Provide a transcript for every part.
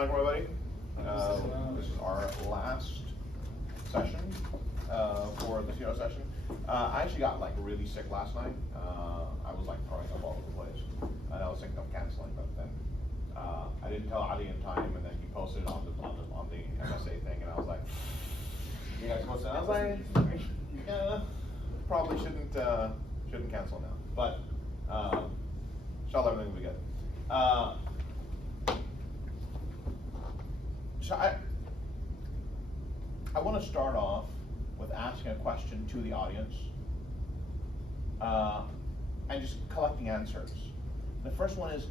Everybody, this is our last session for the Seerah session. I actually got really sick last night. I was throwing up all over the place, and I was thinking of canceling, but then I didn't tell Ali in time, and then he posted it on the MSA thing, and I was like, "You guys posted it?" I was like, "Yeah, probably shouldn't cancel now." But inshallah, everything will be good. So I want to start off with asking a question to the audience and just collecting answers. The first one is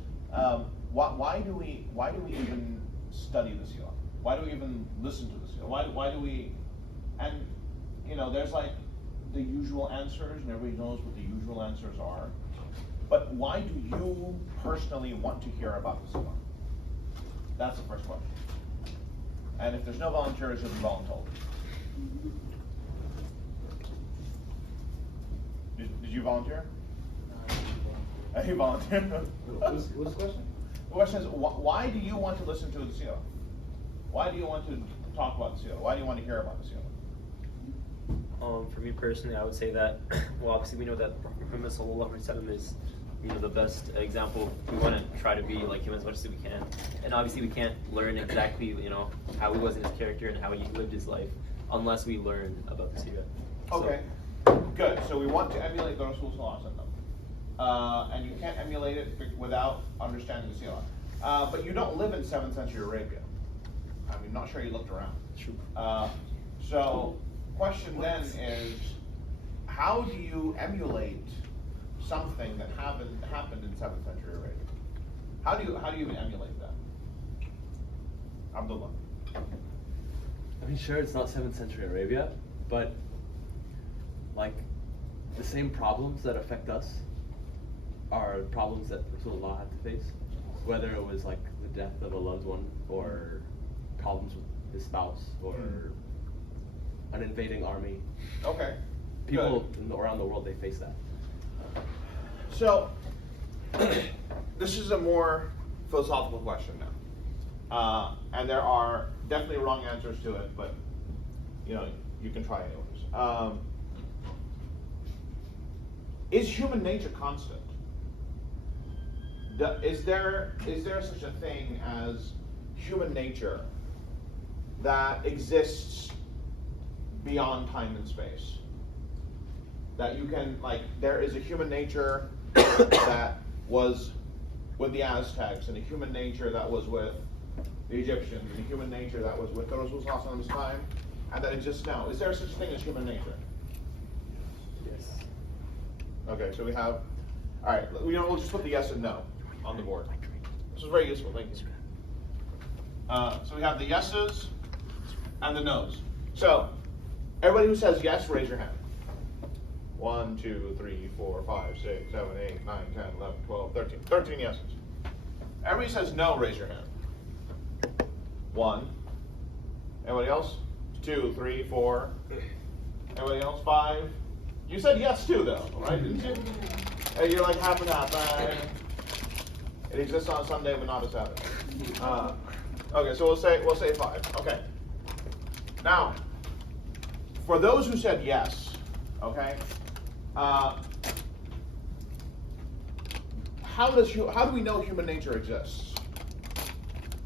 why do we even study the Seerah? Why do we even listen to the Seerah? Why do we? And there's the usual answers, and everybody knows what the usual answers are. But why do you personally want to hear about the Seerah? That's the first question. And if there's no volunteers, you'll be voluntold. Did you volunteer? You volunteered? What's the question? The question is, why do you want to listen to the Seerah? Why do you want to talk about the Seerah? Why do you want to hear about the Seerah? For me personally, I would say that, well, obviously we know that Muhammad sallallahu alaihi wasallam is, the best example. We want to try to be like him as much as we can, and obviously we can't learn exactly, how he was in his character and how he lived his life unless we learn about the Seerah. Okay, good. So we want to emulate the Rasul sallallahu alaihi wasallam, and you can't emulate it without understanding the Seerah. But you don't live in 7th century Arabia. I'm not sure you looked around. True. So, question then is, how do you emulate something that happened in 7th century Arabia? How do you even emulate that? Abdullah. I mean, sure, it's not 7th century Arabia, but the same problems that affect us are problems that Rasulullah had to face, whether it was the death of a loved one, or problems with his spouse, or an invading army. Okay. People around the world, they face that. So, this is a more philosophical question now. And there are definitely wrong answers to it, but, you can try anyways. Is human nature constant? Is there such a thing as human nature that exists beyond time and space? That you can, there is a human nature that was with the Aztecs, and a human nature that was with the Egyptians, and a human nature that was with the Rasul's time, and that exists now. Is there such a thing as human nature? Yes. Okay, so we have, all right, we'll just put the yes and no on the board. This is very useful, thank you. So we have the yeses and the nos. So, everybody who says yes, raise your hand. 1, 2, 3, 4, 5, 6, 7, 8, 9, 10, 11, 12, 13. 13 yeses. Everybody says no, raise your hand. 1. Anybody else? 2, 3, 4. Anybody else? 5. You said yes too, though, right? Didn't you? Hey, you're half and half. It exists on Sunday, but not a Saturday. Okay, so we'll say 5. Okay. Now, for those who said yes, okay. How do we know human nature exists?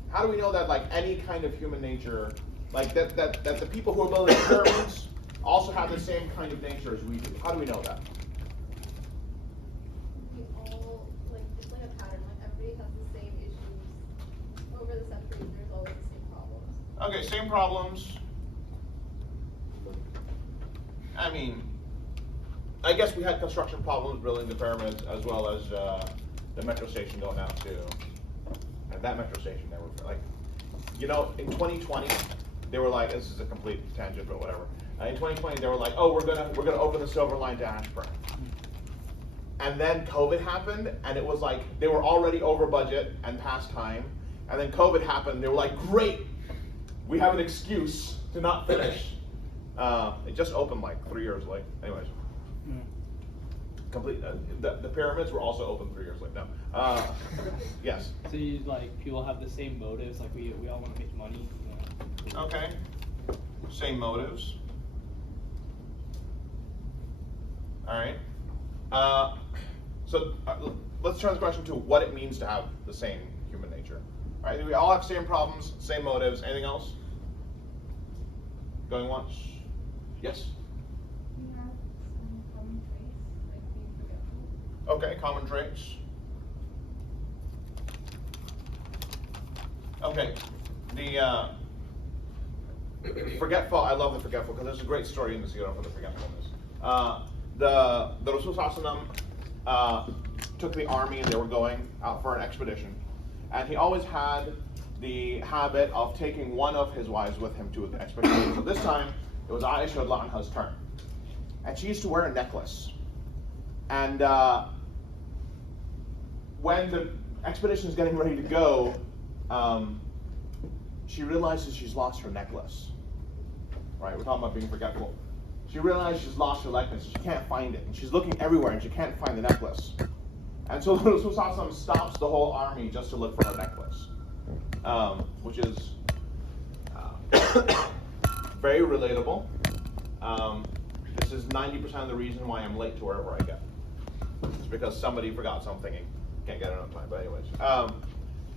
How do we know that any kind of human nature, that the people who are building pyramids also have the same kind of nature as we do? How do we know that? We all it's a pattern. Everybody has the same issues over the centuries. There's always the same problems. Okay, same problems. I mean, I guess we had construction problems building the pyramids, as well as the metro station going out to, and that metro station, they were in 2020, they were this is a complete tangent, but whatever. In 2020, they were oh, we're gonna open the Silver Line to Ashburn, and then COVID happened, and it was they were already over budget and past time, and then COVID happened. They were great, we have an excuse to not finish. It just opened 3 years late. Anyways. complete. The pyramids were also open 3 years later. No. Yes. So you like people have the same motives, like we all want to make money. You know? Okay. Same motives. All right. So let's turn the question to what it means to have the same human nature. All right. We all have same problems, same motives. Anything else? Going once? Yes. We have some common traits, like being forgetful. Okay. Common traits. Okay. The forgetful. I love the forgetful because there's a great story in the Seerah for the forgetfulness. The Rasul took the army and they were going out for an expedition, and he always had the habit of taking one of his wives with him to the expedition. So this time it was Aisha radhiyallahu anha's turn, and she used to wear a necklace. And when the expedition is getting ready to go, she realizes she's lost her necklace. Right, we're talking about being forgetful. She realizes she's lost her necklace. She can't find it, and she's looking everywhere, and she can't find the necklace. And so Rasul stops the whole army just to look for her necklace, which is very relatable. This is 90% of the reason why I'm late to wherever I go. It's because somebody forgot something and can't get it on time. But anyways, all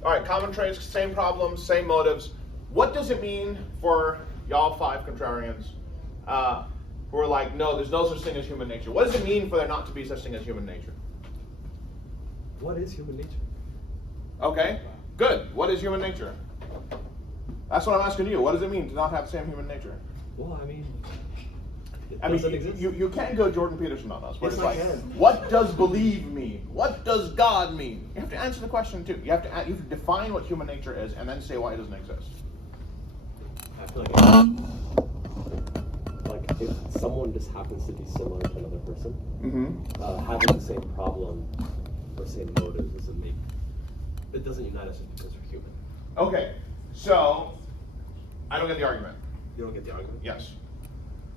right, common traits, same problems, same motives. What does it mean for y'all 5 contrarians who are like, no, there's no such thing as human nature? What does it mean for there not to be such thing as human nature? What is human nature? Okay, good. What is human nature? That's what I'm asking you. What does it mean to not have the same human nature? Well, I mean, it I mean, doesn't exist. you can't go Jordan Peterson on us. Where Yes, it's I like, can. what does believe mean? What does God mean? You have to answer the question too. You have to define what human nature is, and then say why it doesn't exist. I feel like if someone just happens to be similar to another person, having the same problem or same motives doesn't unite us just because we're human. Okay, so I don't get the argument. You don't get the argument? Yes.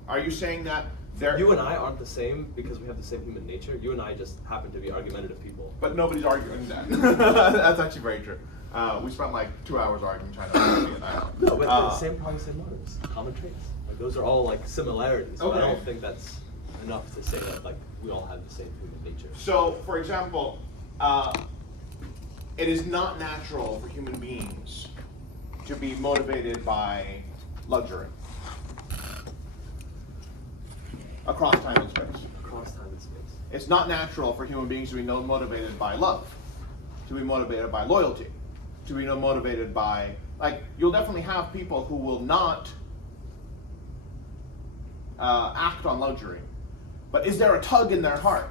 Are you saying that there? You and I aren't the same because we have the same human nature. You and I just happen to be argumentative people. But nobody's arguing that. That's actually very true. We spent like 2 hours arguing trying to argue it. No, but the same problems, same motives, common traits. Like those are all like similarities. But Okay. I don't think that's enough to say that like we all have the same human nature. So, for example, it is not natural for human beings to be motivated by luxury across time and space. Across time and space. It's not natural for human beings to be motivated by love, to be motivated by loyalty, to be motivated by, like, you'll definitely have people who will not act on luxury. But is there a tug in their heart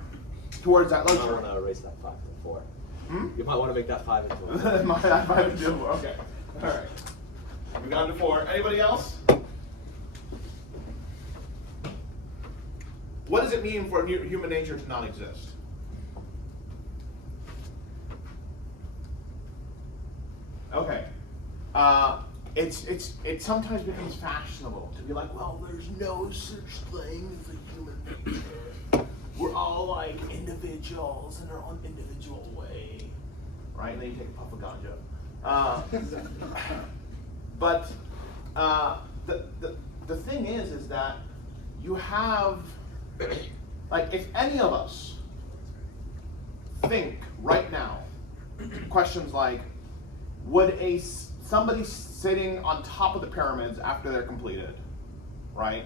towards that I luxury? want to erase that 5 to 4. Hmm? You might want to make that 5 into a 4. That might be doable. Okay. All right. We've gone to 4. Anybody else? What does it mean for human nature to not exist? Okay. It sometimes becomes fashionable to be like, well, there's no such thing as a human nature. We're all like individuals in our own individual way, right? And then you take a puff of ganja. But the thing is that you have, like, if any of us think right now questions like, would somebody sitting on top of the pyramids after they're completed, right?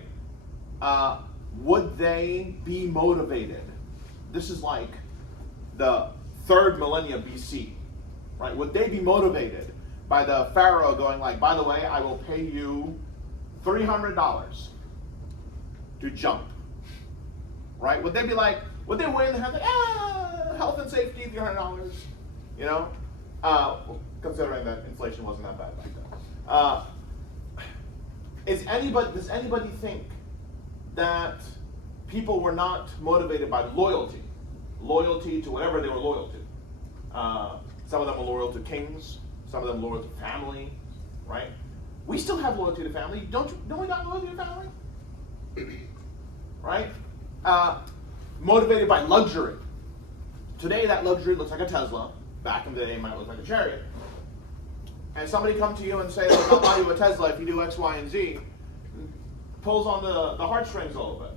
Would they be motivated? This is like the 3rd millennia BC, right? Would they be motivated by the pharaoh going like, by the way, I will pay you $300 to jump, right? Would they be like, would they wave their hands like, health and safety, $300, you know? Considering that inflation wasn't that bad back then. Does anybody think that people were not motivated by loyalty to whatever they were loyal to? Some of them were loyal to kings, some of them loyal to family, right? We still have loyalty to family. Don't we got loyalty to family? Right? motivated by luxury. Today that luxury looks like a Tesla. Back in the day it might look like a chariot. And somebody come to you and say, look, I'll buy you a Tesla if you do X, Y, and Z, pulls on the heartstrings a little bit.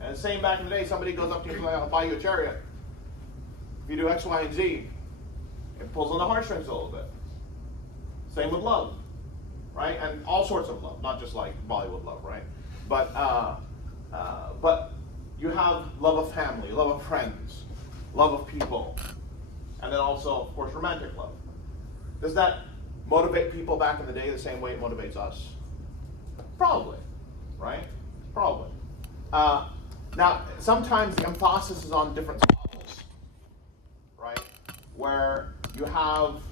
And same back in the day, somebody goes up to you and says, I'll buy you a chariot if you do X, Y, and Z. It pulls on the heartstrings a little bit. Same with love, right? And all sorts of love, not just like Bollywood love, right? But you have love of family, love of friends, love of people, and then also, of course, romantic love. Does that motivate people back in the day the same way it motivates us? Probably, right? Probably. Now, sometimes the emphasis is on different levels, right? Where you have,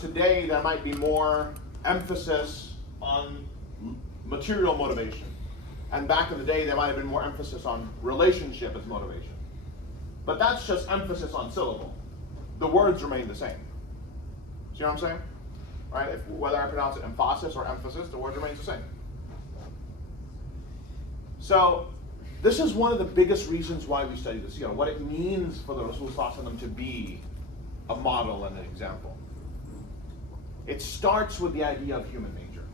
today there might be more emphasis on material motivation. And back in the day there might have been more emphasis on relationship as motivation. But that's just emphasis on syllable. The words remain the same. See what I'm saying? Right? Whether I pronounce it emphasis or emphasis, the word remains the same. So, this is one of the biggest reasons why we study the seerah, what it means for the Rasul Sallallahu Alaihi Wasallam to be a model and an example. It starts with the idea of human nature.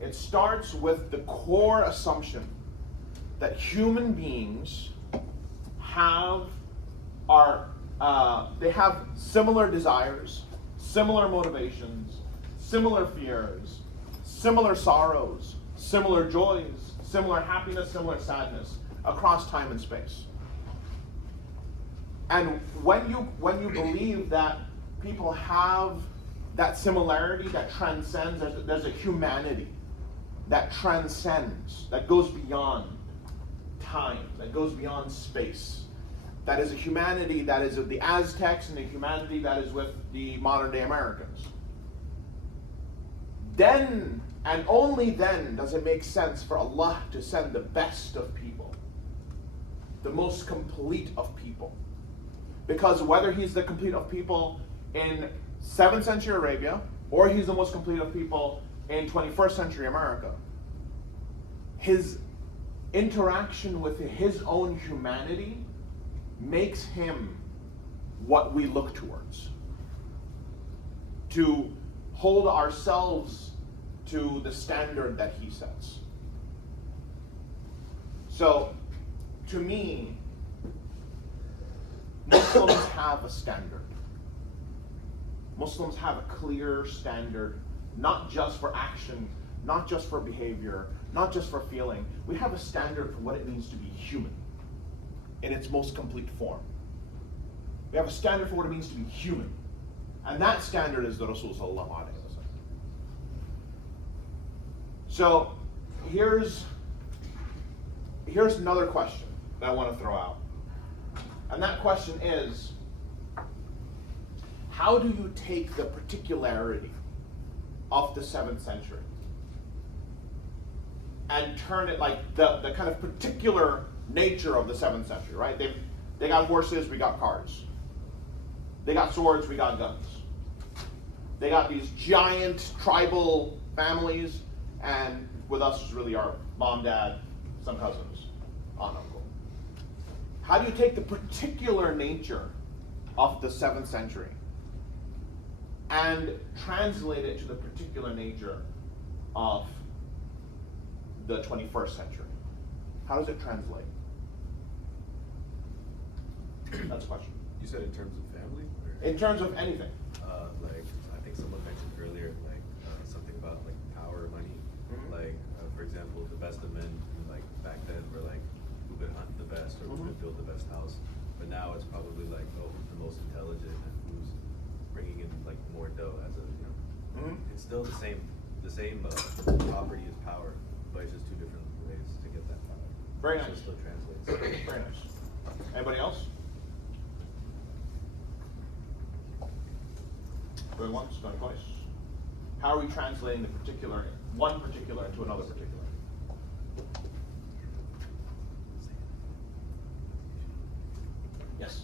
It starts with the core assumption that human beings they have similar desires, similar motivations, similar fears, similar sorrows, similar joys, similar happiness, similar sadness across time and space. And when you believe that people have that similarity that transcends, there's a humanity that transcends, that goes beyond time, that goes beyond space. That is a humanity that is with the Aztecs and a humanity that is with the modern day Americans. Then, and only then, does it make sense for Allah to send the best of people, the most complete of people. Because whether he's the complete of people in 7th century Arabia, or he's the most complete of people in 21st century America, his interaction with his own humanity makes him what we look towards. To hold ourselves to the standard that he sets. So, to me, Muslims have a standard. Muslims have a clear standard, not just for action, not just for behavior, not just for feeling. We have a standard for what it means to be human in its most complete form. We have a standard for what it means to be human. And that standard is the Rasul Sallallahu Alaihi Wasallam. So here's another question that I want to throw out. And that question is, how do you take the particularity of the 7th century and turn it like the kind of particular nature of the 7th century, right? They got horses, we got cars. They got swords, we got guns. They got these giant tribal families, and with us it's really our mom, dad, some cousins, aunt, uncle. How do you take the particular nature of the 7th century and translate it to the particular nature of the 21st century? How does it translate? That's a question. You said in terms of family? Or? In terms of anything. Like, I think someone mentioned earlier, like, something about, like, power or money. Mm-hmm. Like, for example, the best of men, like, back then were, like, who could hunt the best or who could build the best house. But now it's probably, like, oh, who's the most intelligent and who's bringing in, like, more dough as a, you know. Mm-hmm. It's still the same property as power, but it's just two different ways to get that power. Very So nice. it still translates. Very nice. Anybody else? Going once, going twice. How are we translating one particular into another particular? Yes.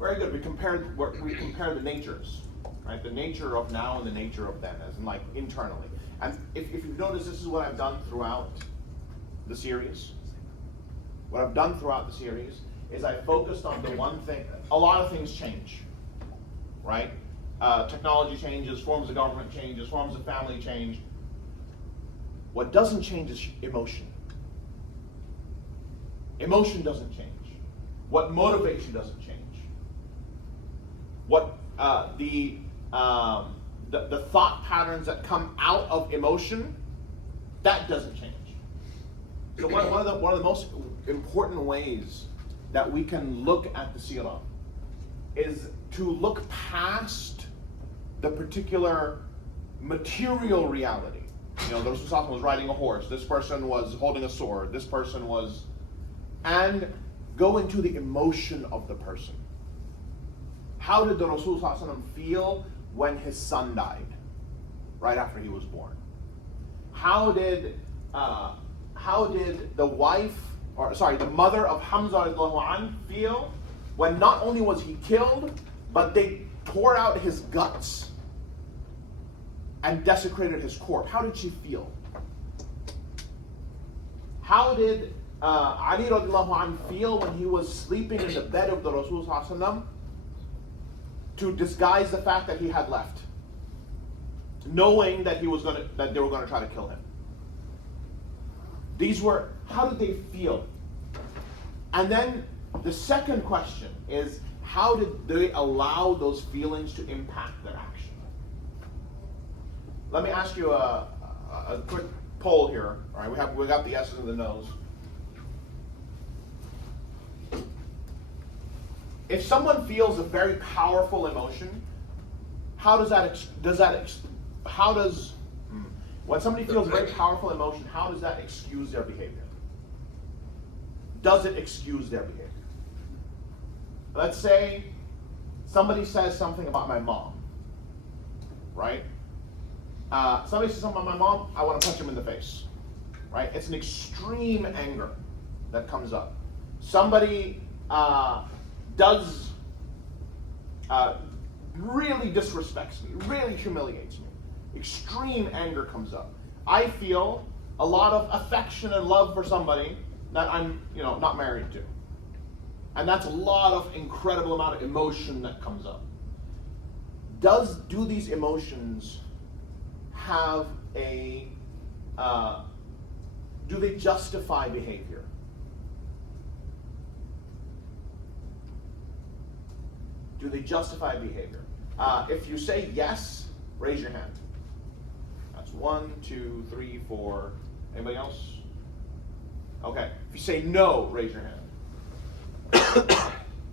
Very good. We compare the natures, right? The nature of now and the nature of then, as in like internally. And if you've noticed, this is what I've done throughout the series. What I've done throughout the series is I focused on the one thing. A lot of things change, right? Technology changes, forms of government changes, forms of family change. What doesn't change is emotion. Emotion doesn't change. What motivates you doesn't change. What the thought patterns that come out of emotion, that doesn't change. So one of the most important ways that we can look at the seerah is to look past the particular material reality. You know, the Rasul was riding a horse, this person was holding a sword, this person was, and go into the emotion of the person. How did the Rasul feel when his son died, right after he was born? How did the mother of Hamza feel when not only was he killed, but they tore out his guts and desecrated his corpse? How did she feel? How did Ali radiallahu anh feel when he was sleeping in the bed of the Rasul to disguise the fact that he had left, knowing that they were going to try to kill him? How did they feel? And then the second question is, how did they allow those feelings to impact their action? Let me ask you a quick poll here. All right, we got the yeses and the nos. If someone feels a very powerful emotion, when somebody feels a very powerful emotion, how does that excuse their behavior? Does it excuse their behavior? Let's say somebody says something about my mom, right? Somebody says something about my mom, I want to punch him in the face, right? It's an extreme anger that comes up. Somebody really disrespects me, really humiliates me. Extreme anger comes up. I feel a lot of affection and love for somebody that I'm, not married to. And that's a lot of incredible amount of emotion that comes up. Do these emotions have do they justify behavior? Do they justify behavior? If you say yes, raise your hand. That's 1, 2, 3, 4. Anybody else? Okay. If you say no, raise your hand. All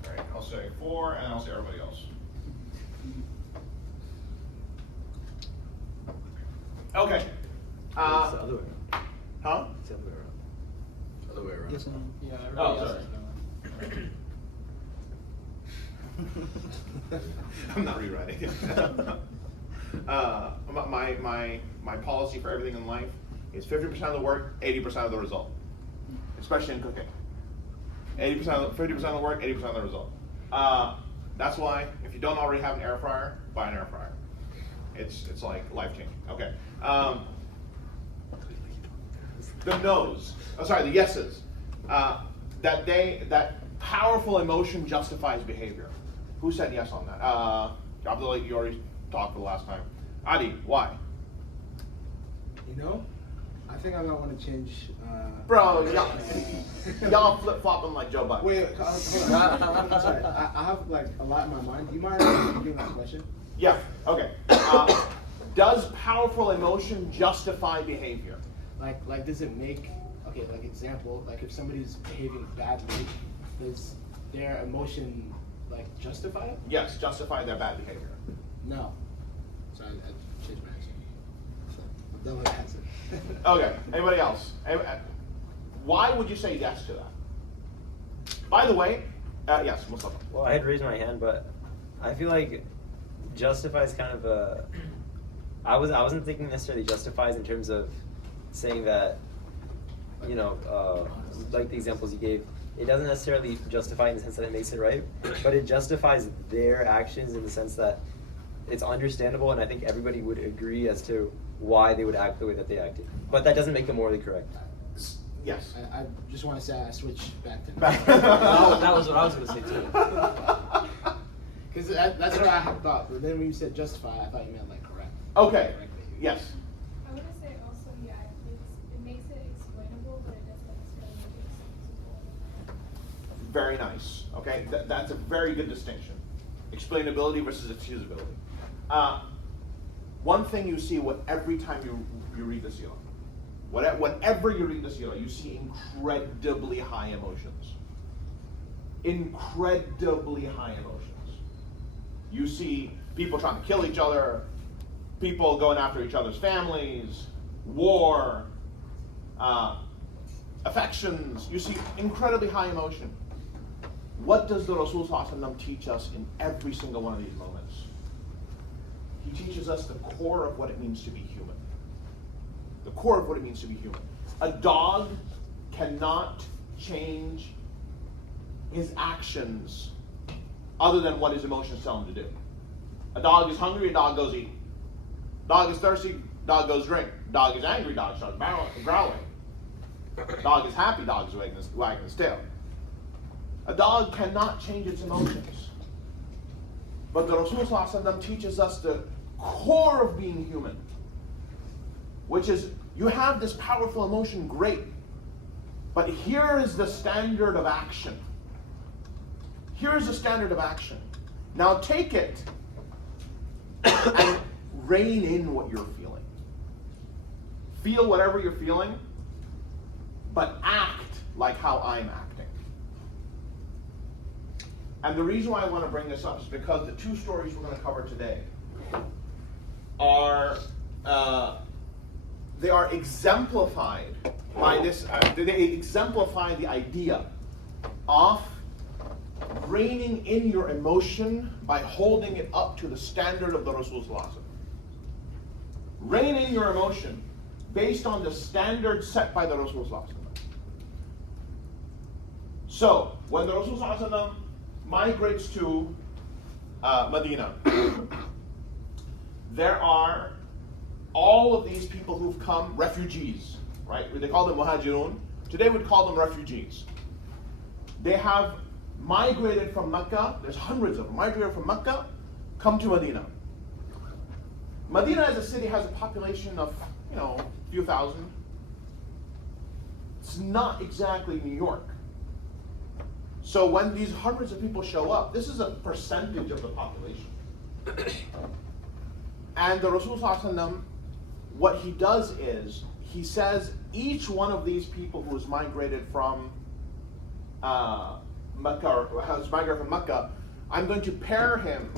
right. I'll say 4, and I'll say everybody else. Okay. It's the other way around. Huh? It's the other way around. Other way around. Yes, yeah, Oh, everybody else sorry. I'm not rewriting it. My policy for everything in life is 50% of the work, 80% of the result. Especially in cooking. 50% of the work, 80% of the result. That's why if you don't already have an air fryer, buy an air fryer. It's like life changing. Okay. The no's. The yeses. That powerful emotion justifies behavior. Who said yes on that? Abdullah, you already talked for the last time. Adi, why? I think I might want to change. Bro, y'all flip flopping like Joe Biden. Wait, hold on. I'm sorry. I have like a lot in my mind. Do you mind repeating that question? Yeah. Okay. Does powerful emotion justify behavior? Like does it make example, like if somebody's behaving badly, does their emotion justify it? Yes, justify their bad behavior. No. Sorry, I changed my answer. That was the answer. Okay. Anybody else? Why would you say yes to that? By the way, yes, Mustafa. Well, I had raised my hand, but I feel like justifies kind of a. I wasn't thinking necessarily justifies in terms of saying that, like the examples you gave, it doesn't necessarily justify in the sense that it makes it right, but it justifies their actions in the sense that it's understandable, and I think everybody would agree as to why they would act the way that they acted. But that doesn't make them morally correct. Yes. I just want to say I switched back to That was what I was going to say too. Because that's what I had thought. But then when you said justify, I thought you meant like correct. Okay. Correctly. Yes. I would say also, yeah, it makes it explainable, but it doesn't necessarily make it excusable. Very nice. Okay, that's a very good distinction. Explainability versus excusability. One thing you see every time you read the Seerah, whenever you read the Seerah, you see incredibly high emotions. Incredibly high emotions. You see people trying to kill each other, people going after each other's families, war, affections. You see incredibly high emotion. What does the Rasul ﷺ teach us in every single one of these moments? He teaches us the core of what it means to be human. The core of what it means to be human. A dog cannot change his actions other than what his emotions tell him to do. A dog is hungry, a dog goes eat. Dog is thirsty, dog goes drink. Dog is angry, dog starts growling. Dog is happy, dog is wagging his tail. A dog cannot change its emotions. But the Rasul ﷺ teaches us the core of being human, which is you have this powerful emotion, great, but here is the standard of action. Here is the standard of action. Now take it and rein in what you're feeling. Feel whatever you're feeling, but act like how I'm acting. And the reason why I want to bring this up is because the two stories we're going to cover today are they are exemplified by this. They exemplify the idea of reining in your emotion by holding it up to the standard of the Rasul ﷺ. Rein in your emotion based on the standard set by the Rasul ﷺ. So when the Rasul ﷺ migrates to Medina, there are all of these people who've come, refugees, right? They call them muhajirun. Today we'd call them refugees. They have migrated from Mecca. There's hundreds of them. Migrated from Mecca, come to Medina. Medina as a city has a population of, a few thousand. It's not exactly New York. So when these hundreds of people show up, this is a percentage of the population. And the Rasul ﷺ, what he does is, he says each one of these people who has migrated from Mecca, or has migrated from Mecca, I'm going to pair him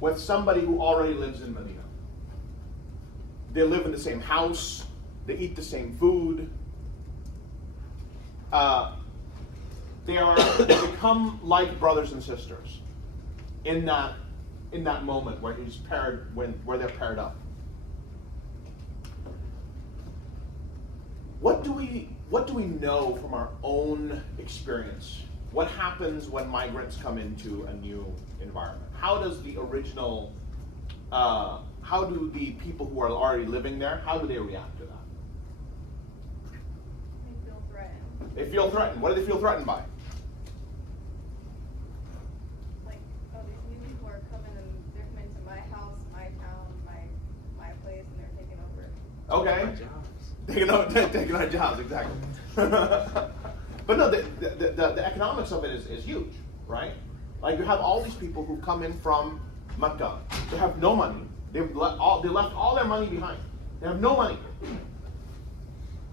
with somebody who already lives in Medina. They live in the same house, they eat the same food. They become like brothers and sisters in that moment where he's paired, where they're paired up. What do we know from our own experience? What happens when migrants come into a new environment? How does the original, how do the people who are already living there, how do they react to that? They feel threatened. They feel threatened. What do they feel threatened by? Like, oh, these new people are coming and they're coming to my house, my town, my place, and they're taking over. Okay. Taking our jobs, exactly. But no, the economics of it is huge, right? Like you have all these people who come in from Mecca. They have no money. They left all their money behind. They have no money.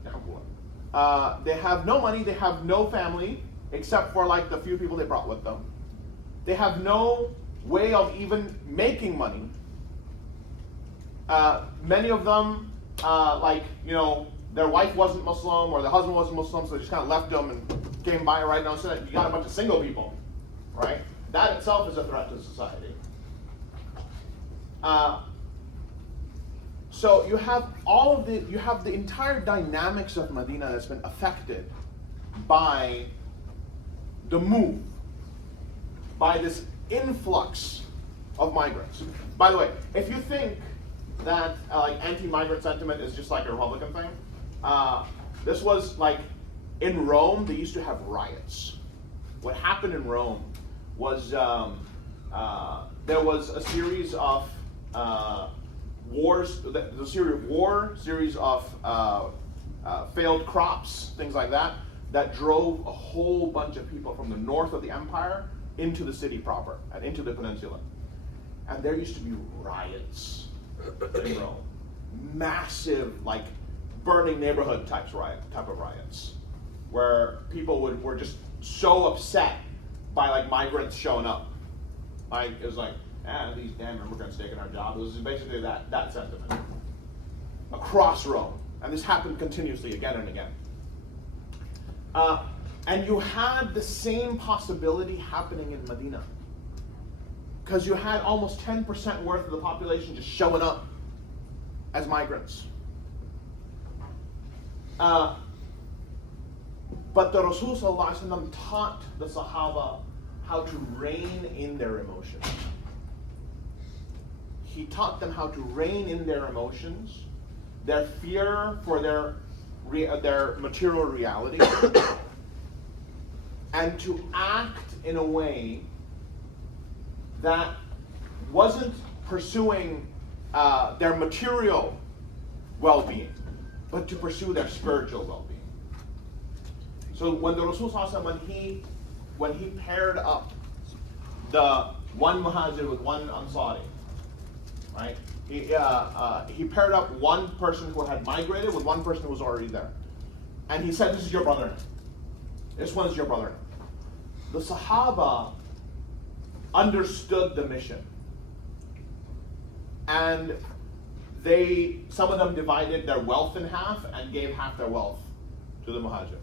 They have no money. They have no family except for like the few people they brought with them. They have no way of even making money. Many of them, their wife wasn't Muslim or their husband wasn't Muslim, so they just kind of left them and came by right now. So you got a bunch of single people, right? That itself is a threat to society. So you have the entire dynamics of Medina that's been affected by the move, by this influx of migrants. By the way, if you think that like anti-migrant sentiment is just like a Republican thing. This was like in Rome. They used to have riots. What happened in Rome was there was a series of wars. The series of failed crops, things like that, that drove a whole bunch of people from the north of the empire into the city proper and into the peninsula. And there used to be riots in Rome, massive, like burning neighborhood type of riots, where people were just so upset by like migrants showing up. Like it was like, these damn immigrants taking our job. It was basically that sentiment across Rome, and this happened continuously again and again. And you had the same possibility happening in Medina, because you had almost 10% worth of the population just showing up as migrants. But the Rasul Sallallahu Alaihi Wasallam taught the Sahaba how to rein in their emotions. He taught them how to rein in their emotions, their fear for their material reality, and to act in a way that wasn't pursuing their material well-being, but to pursue their spiritual well-being. So when the Rasul Sallallahu Alaihi Wasallam, when he paired up the one Muhajir with one Ansari, right? He paired up one person who had migrated with one person who was already there. And he said, this is your brother. This one is your brother. The Sahaba understood the mission. And some of them divided their wealth in half and gave half their wealth to the Muhajir.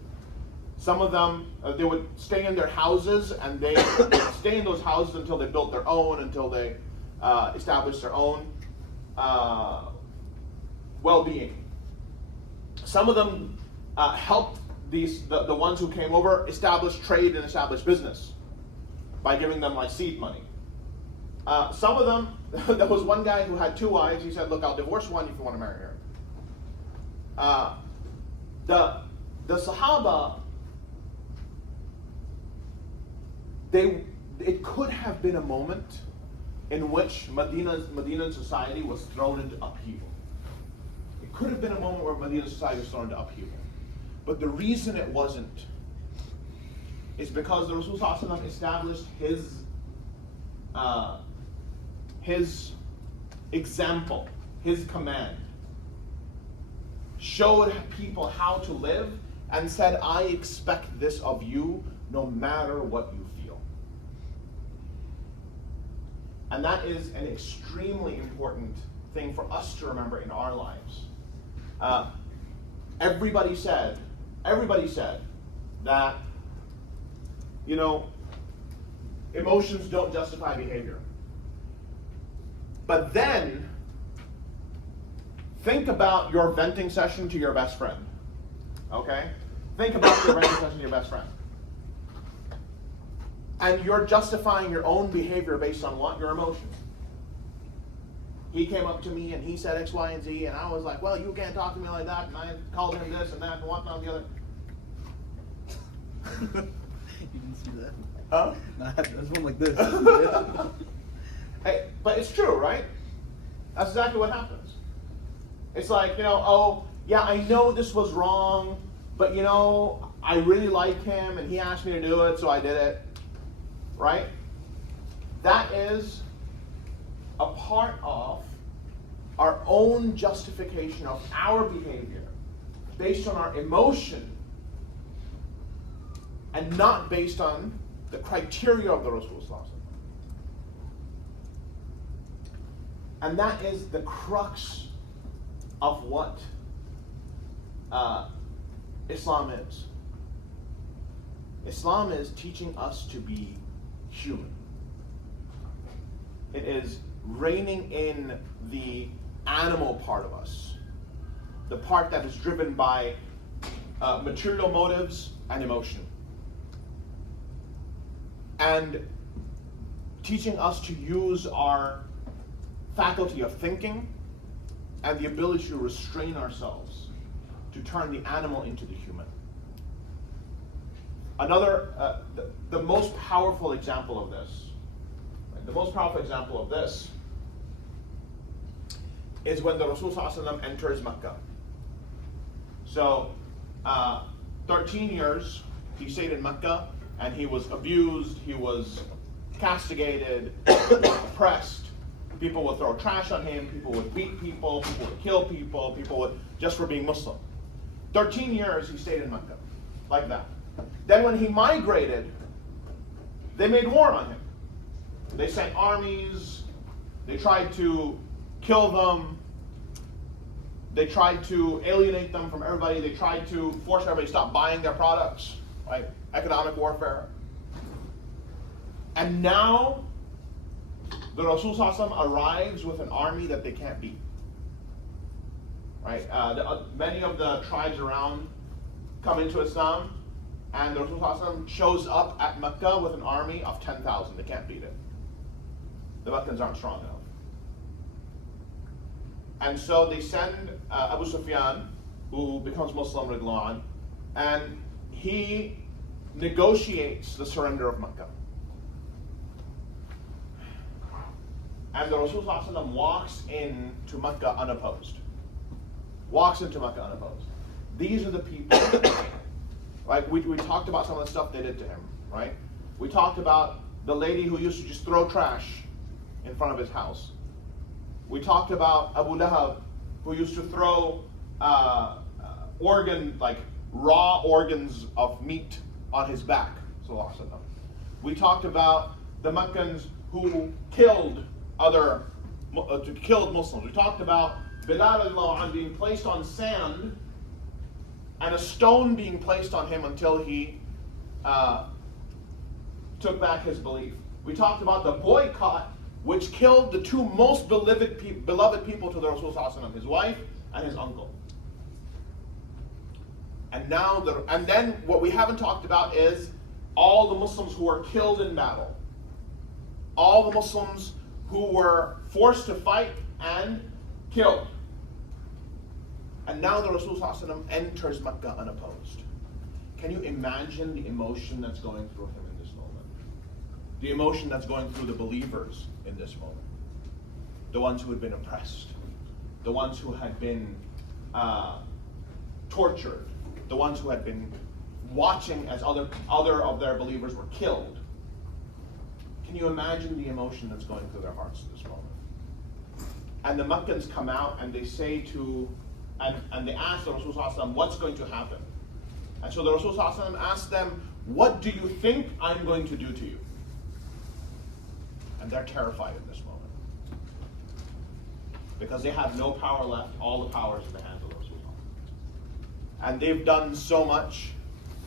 Some of them, they would stay in their houses, and they would stay in those houses until they built their own, until they established their own well-being. Some of them helped the ones who came over establish trade and establish business by giving them like seed money. Some of them, there was one guy who had 2 wives. He said, look, I'll divorce one if you want to marry her. The Sahaba, it could have been a moment in which Medina's society was thrown into upheaval. It could have been a moment where Medina's society was thrown into upheaval. But the reason it wasn't is because the Rasul Sallallahu Alaihi Wasallam established his example, his command, showed people how to live, and said, I expect this of you no matter what you feel. And that is an extremely important thing for us to remember in our lives. Everybody said that, emotions don't justify behavior. But then, think about your venting session to your best friend. Okay? Think about your venting session to your best friend. And you're justifying your own behavior based on what? Your emotions. He came up to me and he said X, Y, and Z, and I was like, well, you can't talk to me like that, and I called him this and that and whatnot and the other. You didn't see that? Huh? Nah, there's one like this. Hey, but it's true, right? That's exactly what happens. It's like, oh, yeah, I know this was wrong, but I really like him and he asked me to do it, so I did it. Right? That is a part of our own justification of our behavior based on our emotion and not based on the criteria of the Rasul Sallallahu Alaihi Wasallam. And that is the crux of what Islam is. Islam is teaching us to be human. It is reining in the animal part of us, the part that is driven by material motives and emotion, and teaching us to use our faculty of thinking and the ability to restrain ourselves, to turn the animal into the human. Another, the most powerful example of this, right, the most powerful example of this is when the Rasul ﷺ enters Mecca. So, 13 years he stayed in Mecca, and he was abused, he was castigated, oppressed. People would throw trash on him, people would beat people, people would kill people, people would, just for being Muslim. 13 years he stayed in Mecca, like that. Then when he migrated, they made war on him. They sent armies, they tried to kill them, they tried to alienate them from everybody, they tried to force everybody to stop buying their products, right? Economic warfare. And now, the Rasul ﷺ arrives with an army that they can't beat. Right? Many of the tribes around come into Islam, and the Rasul ﷺ shows up at Mecca with an army of 10,000. They can't beat it. The Meccans aren't strong enough. And so they send Abu Sufyan, who becomes Muslim, radhiyallahu anhu, and he negotiates the surrender of Mecca. And the Rasul ﷺ walks into Mecca unopposed. Walks into Mecca unopposed. These are the people, right? We talked about some of the stuff they did to him, right? We talked about the lady who used to just throw trash in front of his house. We talked about Abu Lahab, who used to throw raw organs of meat on his back. We talked about the Meccans who killed Muslims. We talked about Bilal being placed on sand and a stone being placed on him until he took back his belief. We talked about the boycott which killed the two most beloved people to the Rasul ﷺ, his wife and his uncle. And then what we haven't talked about is all the Muslims who were killed in battle. All the Muslims who were forced to fight and killed. And now the Rasul ﷺ enters Mecca unopposed. Can you imagine the emotion that's going through him in this moment? The emotion that's going through the believers in this moment. The ones who had been oppressed. The ones who had been tortured. The ones who had been watching as other of their believers were killed. Can you imagine the emotion that's going through their hearts at this moment? And the Meccans come out and they say and they ask the Rasul ﷺ, what's going to happen? And so the Rasul ﷺ asks them, what do you think I'm going to do to you? And they're terrified in this moment. Because they have no power left, all the power is in the hands of the Rasul ﷺ. And they've done so much,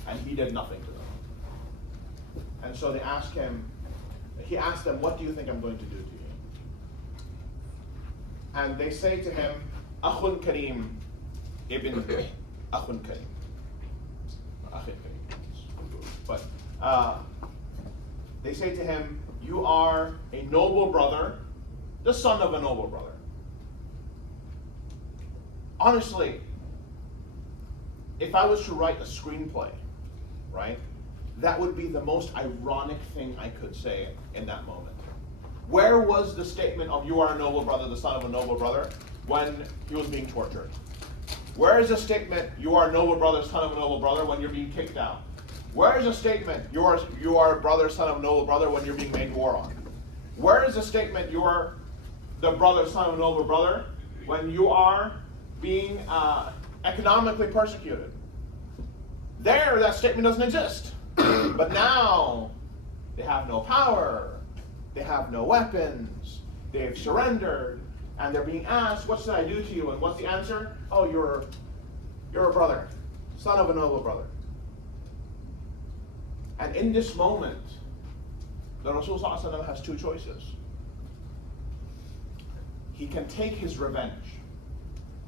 and he did nothing to them. And so he asked them, what do you think I'm going to do to you? And they say to him, Akhun Kareem ibn Akhun Kareem. But they say to him, you are a noble brother, the son of a noble brother. Honestly, if I was to write a screenplay, right, that would be the most ironic thing I could say in that moment. Where was the statement of you are a noble brother, the son of a noble brother, when he was being tortured? Where is the statement, you are a noble brother, son of a noble brother, when you're being kicked out? Where is the statement, you are a brother, son of a noble brother, when you're being made war on? Where is the statement, you are the brother, son of a noble brother, when you are being economically persecuted? There, that statement doesn't exist. But now, they have no power, they have no weapons, they've surrendered, and they're being asked, what should I do to you? And what's the answer? Oh, you're a brother, son of a noble brother. And in this moment, the Rasul ﷺ has two choices. He can take his revenge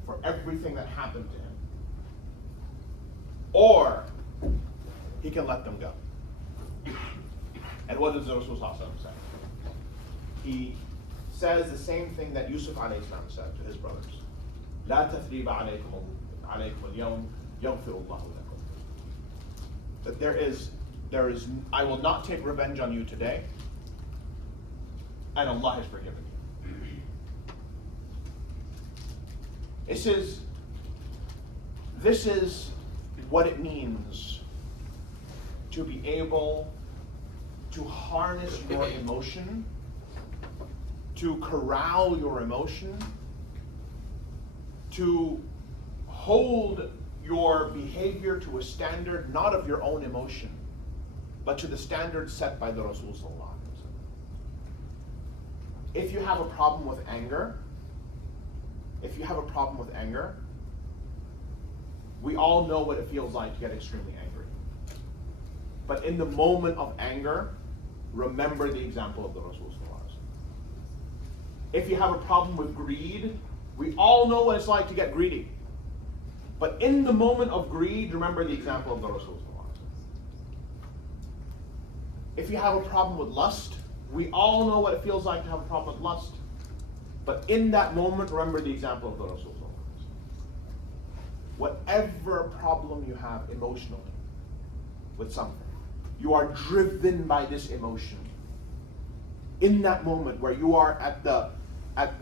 for everything that happened to him, or he can let them go. And what does the Rasul ﷺ say? He says the same thing that Yusuf alayhi salam said to his brothers. لا تثريب عليكم اليوم يغفر الله لكم. That there is, I will not take revenge on you today, and Allah has forgiven you. This is what it means to be able to harness your emotion, to corral your emotion, to hold your behavior to a standard not of your own emotion, but to the standard set by the Rasul sallallahu alaihi wasallam. If you have a problem with anger, we all know what it feels like to get extremely angry. But in the moment of anger, remember the example of the Rasul sallallahu alaihi wasallam. If you have a problem with greed, we all know what it's like to get greedy. But in the moment of greed, remember the example of the Rasul sallallahu alaihi wasallam. If you have a problem with lust, we all know what it feels like to have a problem with lust. But in that moment, remember the example of the Rasul sallallahu alaihi wasallam. Whatever problem you have emotionally with something, you are driven by this emotion. In that moment where you are at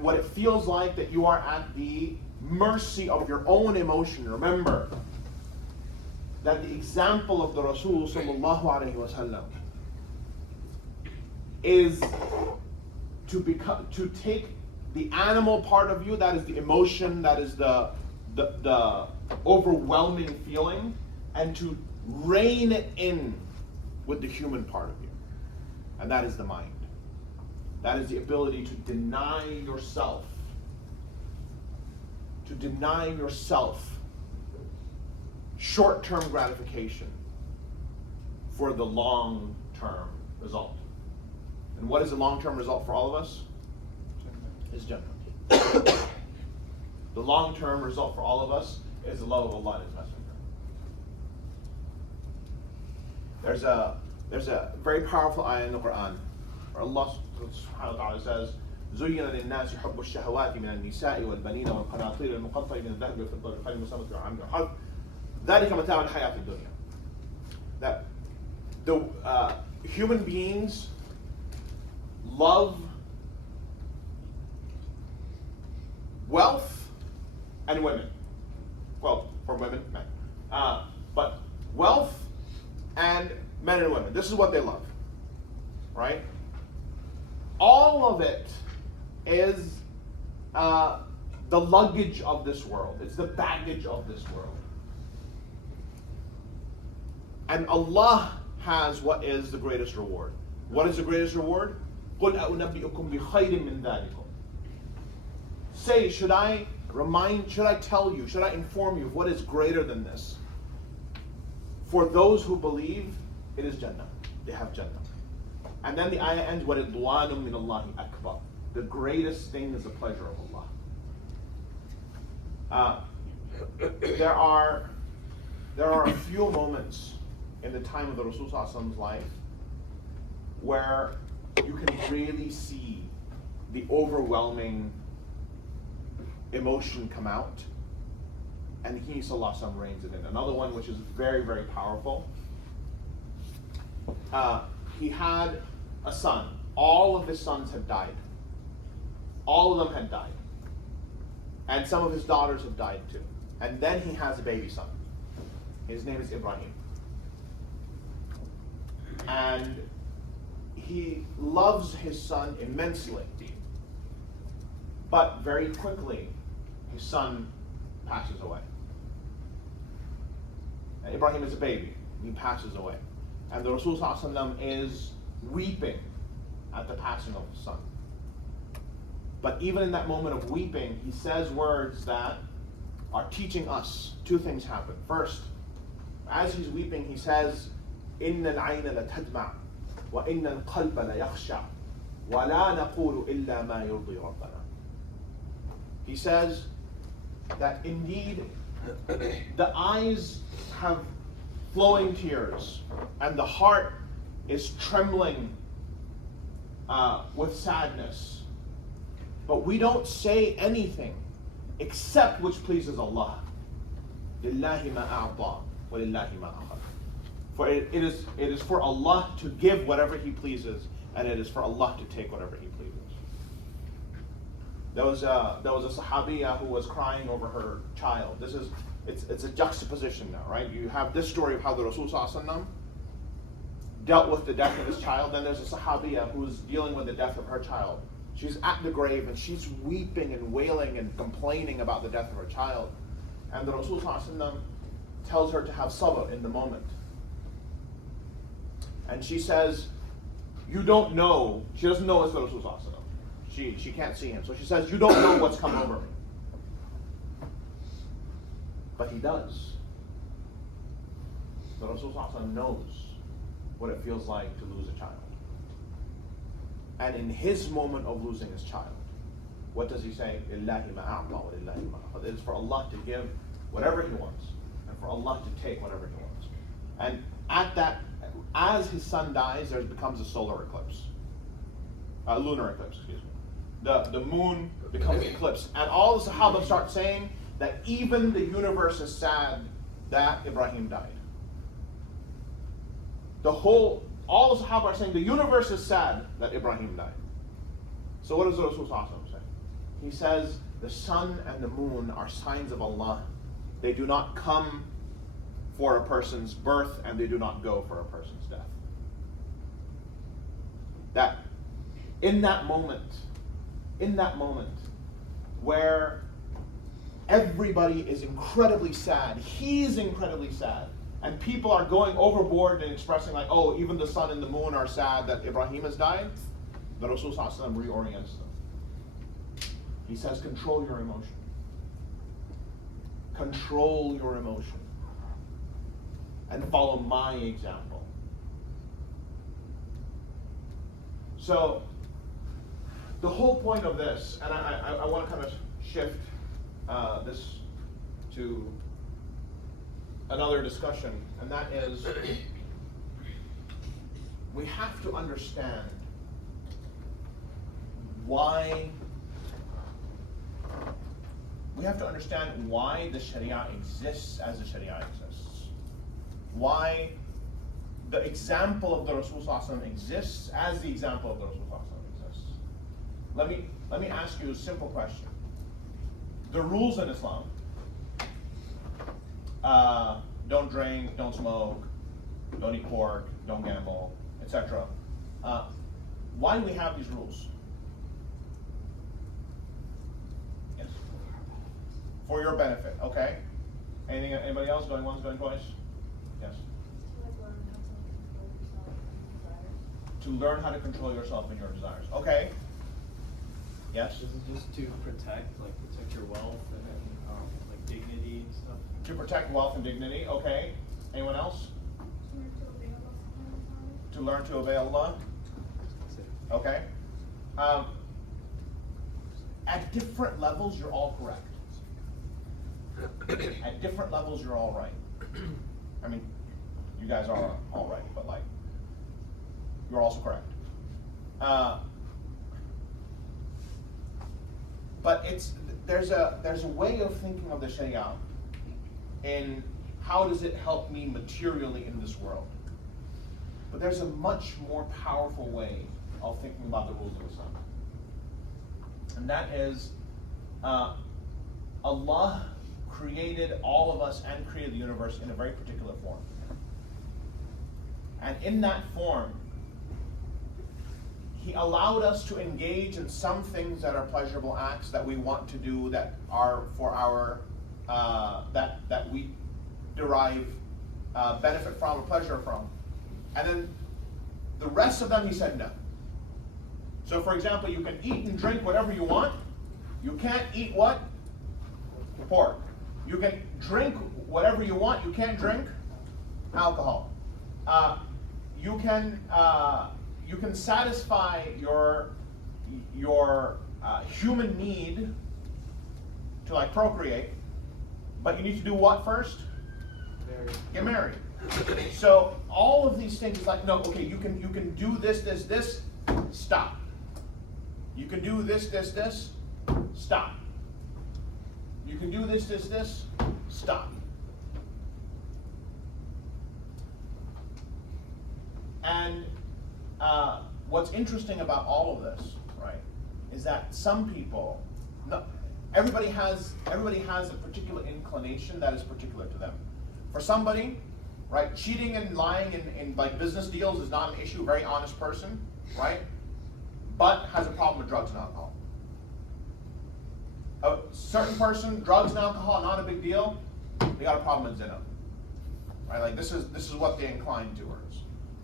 what it feels like that you are at the mercy of your own emotion, remember that the example of the Rasul sallallahu alaihi wasallam is to take the animal part of you, that is the emotion, that is the overwhelming feeling, and to rein it in with the human part of you. And that is the mind. That is the ability to deny yourself. To deny yourself short-term gratification for the long-term result. And what is the long-term result for all of us? Is Jannah. The long-term result for all of us is the love of Allah and His Messenger. There's a very powerful ayah in the Quran where Allah subhanahu wa ta'ala says, زُيِّنَ لِلنَّاسِ حُبُّ الشَّهَوَاتِ مِنَ النِّسَاءِ وَالْبَنِينَ وَالْقَنَاطِيرِ الْمُقَنطَرَةِ مِنَ الذَّهَبِ وَالْفِضَّةِ وَالْخَيْلِ الْمُسَوَّمَةِ وَالْأَنْعَامِ وَالْحَرْثِ ذَلِكَ مَتَاعُ الْحَيَاةِ الدُّنْيَا. That the human beings love wealth and women. Well, for women, men. But wealth and men and women. This is what they love. Right? All of it is the luggage of this world. It's the baggage of this world. And Allah has what is the greatest reward. What is the greatest reward? قُلْ أَؤُنَبِّئُكُمْ بِخَيْرٍ مِّن ذَلِكُمْ. Say, should I tell you, should I inform you of what is greater than this? For those who believe, it is Jannah. They have Jannah. And then the ayah ends, وَرِضْوَانٌ مِّنَ اللَّهِ أَكْبَرُ. The greatest thing is the pleasure of Allah. There are a few moments in the time of the Rasul sallallahu alaihi wasallam's life where you can really see the overwhelming emotion come out, and He sallallahu alaihi wasallam reins it in. Another one which is very, very powerful. He had a son. All of his sons had died. All of them had died. And some of his daughters have died too. And then he has a baby son. His name is Ibrahim. And he loves his son immensely. But very quickly, his son passes away. And Ibrahim is a baby. He passes away. And the Rasul sallallahu alaihi wasallam is weeping at the passing of his son. But even in that moment of weeping, he says words that are teaching us two things happen. First, as he's weeping, he says, إِنَّ الْعَيْنَ لَتَدْمَعُ وَإِنَّ الْقَلْبَ لَيَخْشَعُ وَلَا نَقُولُ إِلَّا مَا يُرْضِي رَبَّنَا. He says that indeed the eyes have flowing tears and the heart is trembling with sadness. But we don't say anything except which pleases Allah. لِلَّهِ مَا أَعْطَى وَلِلَّهِ مَا أَخَذَ. For it is for Allah to give whatever He pleases, and it is for Allah to take whatever He pleases. There was a Sahabiya who was crying over her child. It's a juxtaposition now, right? You have this story of how the Rasul Sallallahu Alaihi Wasallam dealt with the death of his child. Then there's a Sahabiya who's dealing with the death of her child. She's at the grave and she's weeping and wailing and complaining about the death of her child. And the Rasul Sallallahu Alaihi Wasallam tells her to have sabr in the moment. And she says, you don't know. She doesn't know it's the Rasul Sallallahu Alaihi Wasallam. She can't see him. So she says, you don't know what's come over me. But he does. The Rasul Sallallahu Alaihi Wasallam knows what it feels like to lose a child. And in his moment of losing his child, what does he say? إِلَّهِ مَا أَعْطَى وَلِلَّهِ مَا أَخَذَ. It is for Allah to give whatever He wants, and for Allah to take whatever He wants. And at that, as his son dies, there becomes a solar eclipse. Lunar eclipse, excuse me. The moon becomes eclipsed. And all the Sahaba start saying that even the universe is sad that Ibrahim died. All the Sahaba are saying the universe is sad that Ibrahim died. So what does the Rasul say? He says the sun and the moon are signs of Allah. They do not come for a person's birth and they do not go for a person's death. That in that moment where everybody is incredibly sad, he's incredibly sad, and people are going overboard and expressing like, oh, even the sun and the moon are sad that Ibrahim has died, the Rasul reorients them. He says, control your emotion. Control your emotion. And follow my example. So, the whole point of this, and I want to kind of shift this to another discussion, and that is we have to understand why the Sharia exists as the Sharia exists. Why the example of the Rasul Sallallahu Alaihi Wasallam exists as the example of the Rasul Sallallahu Alaihi Wasallam exists. Let me ask you a simple question. The rules in Islam, don't drink, don't smoke, don't eat pork, don't gamble, etc. Why do we have these rules? Yes. For your benefit, okay. Anybody else? Going once, going twice? Yes. To learn how to control yourself and your desires. Okay. Yes. This is just to protect your wealth and like dignity and stuff. To protect wealth and dignity. Okay. Anyone else? To learn to obey Allah. Okay. At different levels, you're all correct. At different levels, you're all right. I mean, you guys are all right, but like, you're also correct. But there's a way of thinking of the Sharia in how does it help me materially in this world. But there's a much more powerful way of thinking about the rules of Islam. And that is, Allah created all of us and created the universe in a very particular form. And in that form, He allowed us to engage in some things that are pleasurable acts that we want to do, that are for our, that we derive benefit from or pleasure from. And then the rest of them He said no. So for example, you can eat and drink whatever you want. You can't eat what? Pork. You can drink whatever you want. You can't drink alcohol. You can satisfy your human need to like procreate, but you need to do what first? Get married. So all of these things, like, no, okay, you can do this, stop. You can do this, stop. You can do this, this, this. Stop. And what's interesting about all of this, right, is that some people, everybody has a particular inclination that is particular to them. For somebody, right, cheating and lying in like business deals is not an issue. Very honest person, right, but has a problem with drugs and alcohol. A certain person, drugs and alcohol, not a big deal. They got a problem with zina, right? Like this is what they incline towards.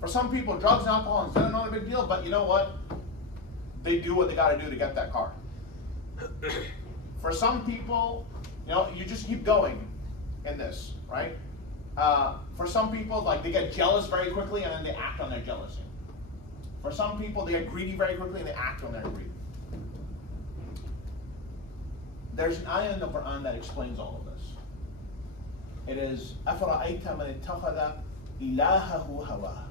For some people, drugs and alcohol and zina not a big deal, but you know what? They do what they got to do to get that car. For some people, you know, you just keep going in this, right? For some people, like they get jealous very quickly and then they act on their jealousy. For some people, they get greedy very quickly and they act on their greed. There's an ayah in the Quran that explains all of this. It is, أَفَرَأَيْتَ مَنِ اتَّخَذَ إِلَهَهُ هَوَاهُ.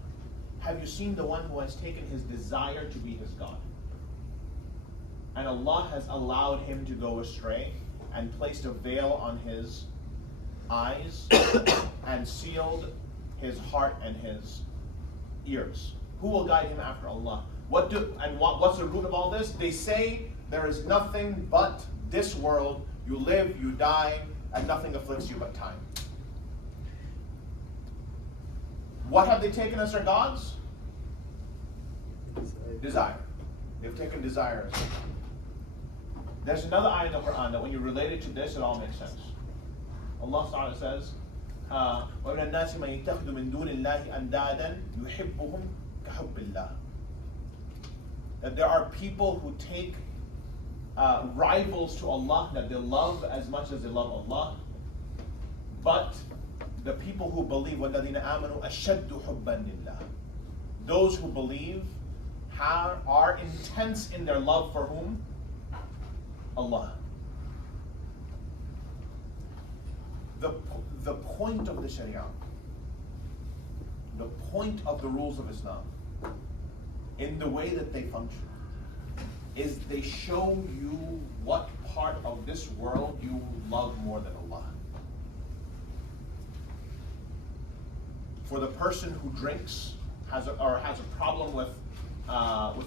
Have you seen the one who has taken his desire to be his God? And Allah has allowed him to go astray and placed a veil on his eyes and sealed his heart and his ears. Who will guide him after Allah? What's the root of all this? They say there is nothing but this world. You live, you die, and nothing afflicts you but time. What have they taken as their gods? Desire. They've taken desire as their God. There's another ayah in the Quran that when you relate it to this, it all makes sense. Allah Ta'ala says, وَمِنَ النَّاسِ مَنْ يَتَّخِذُ مِن دُونِ اللَّهِ أَنْدَادًا يُحِبُّهُمْ كَحُبِّ اللَّهِ. That there are people who take rivals to Allah that they love as much as they love Allah. But the people who believe, وَالَّذِينَ آمَنُوا أَشَدُّ حُبًّا لِلَّهِ. Those who believe are intense in their love for whom? Allah. The point of the Sharia, the point of the rules of Islam, in the way that they function, is they show you what part of this world you love more than Allah. For the person who drinks has a problem with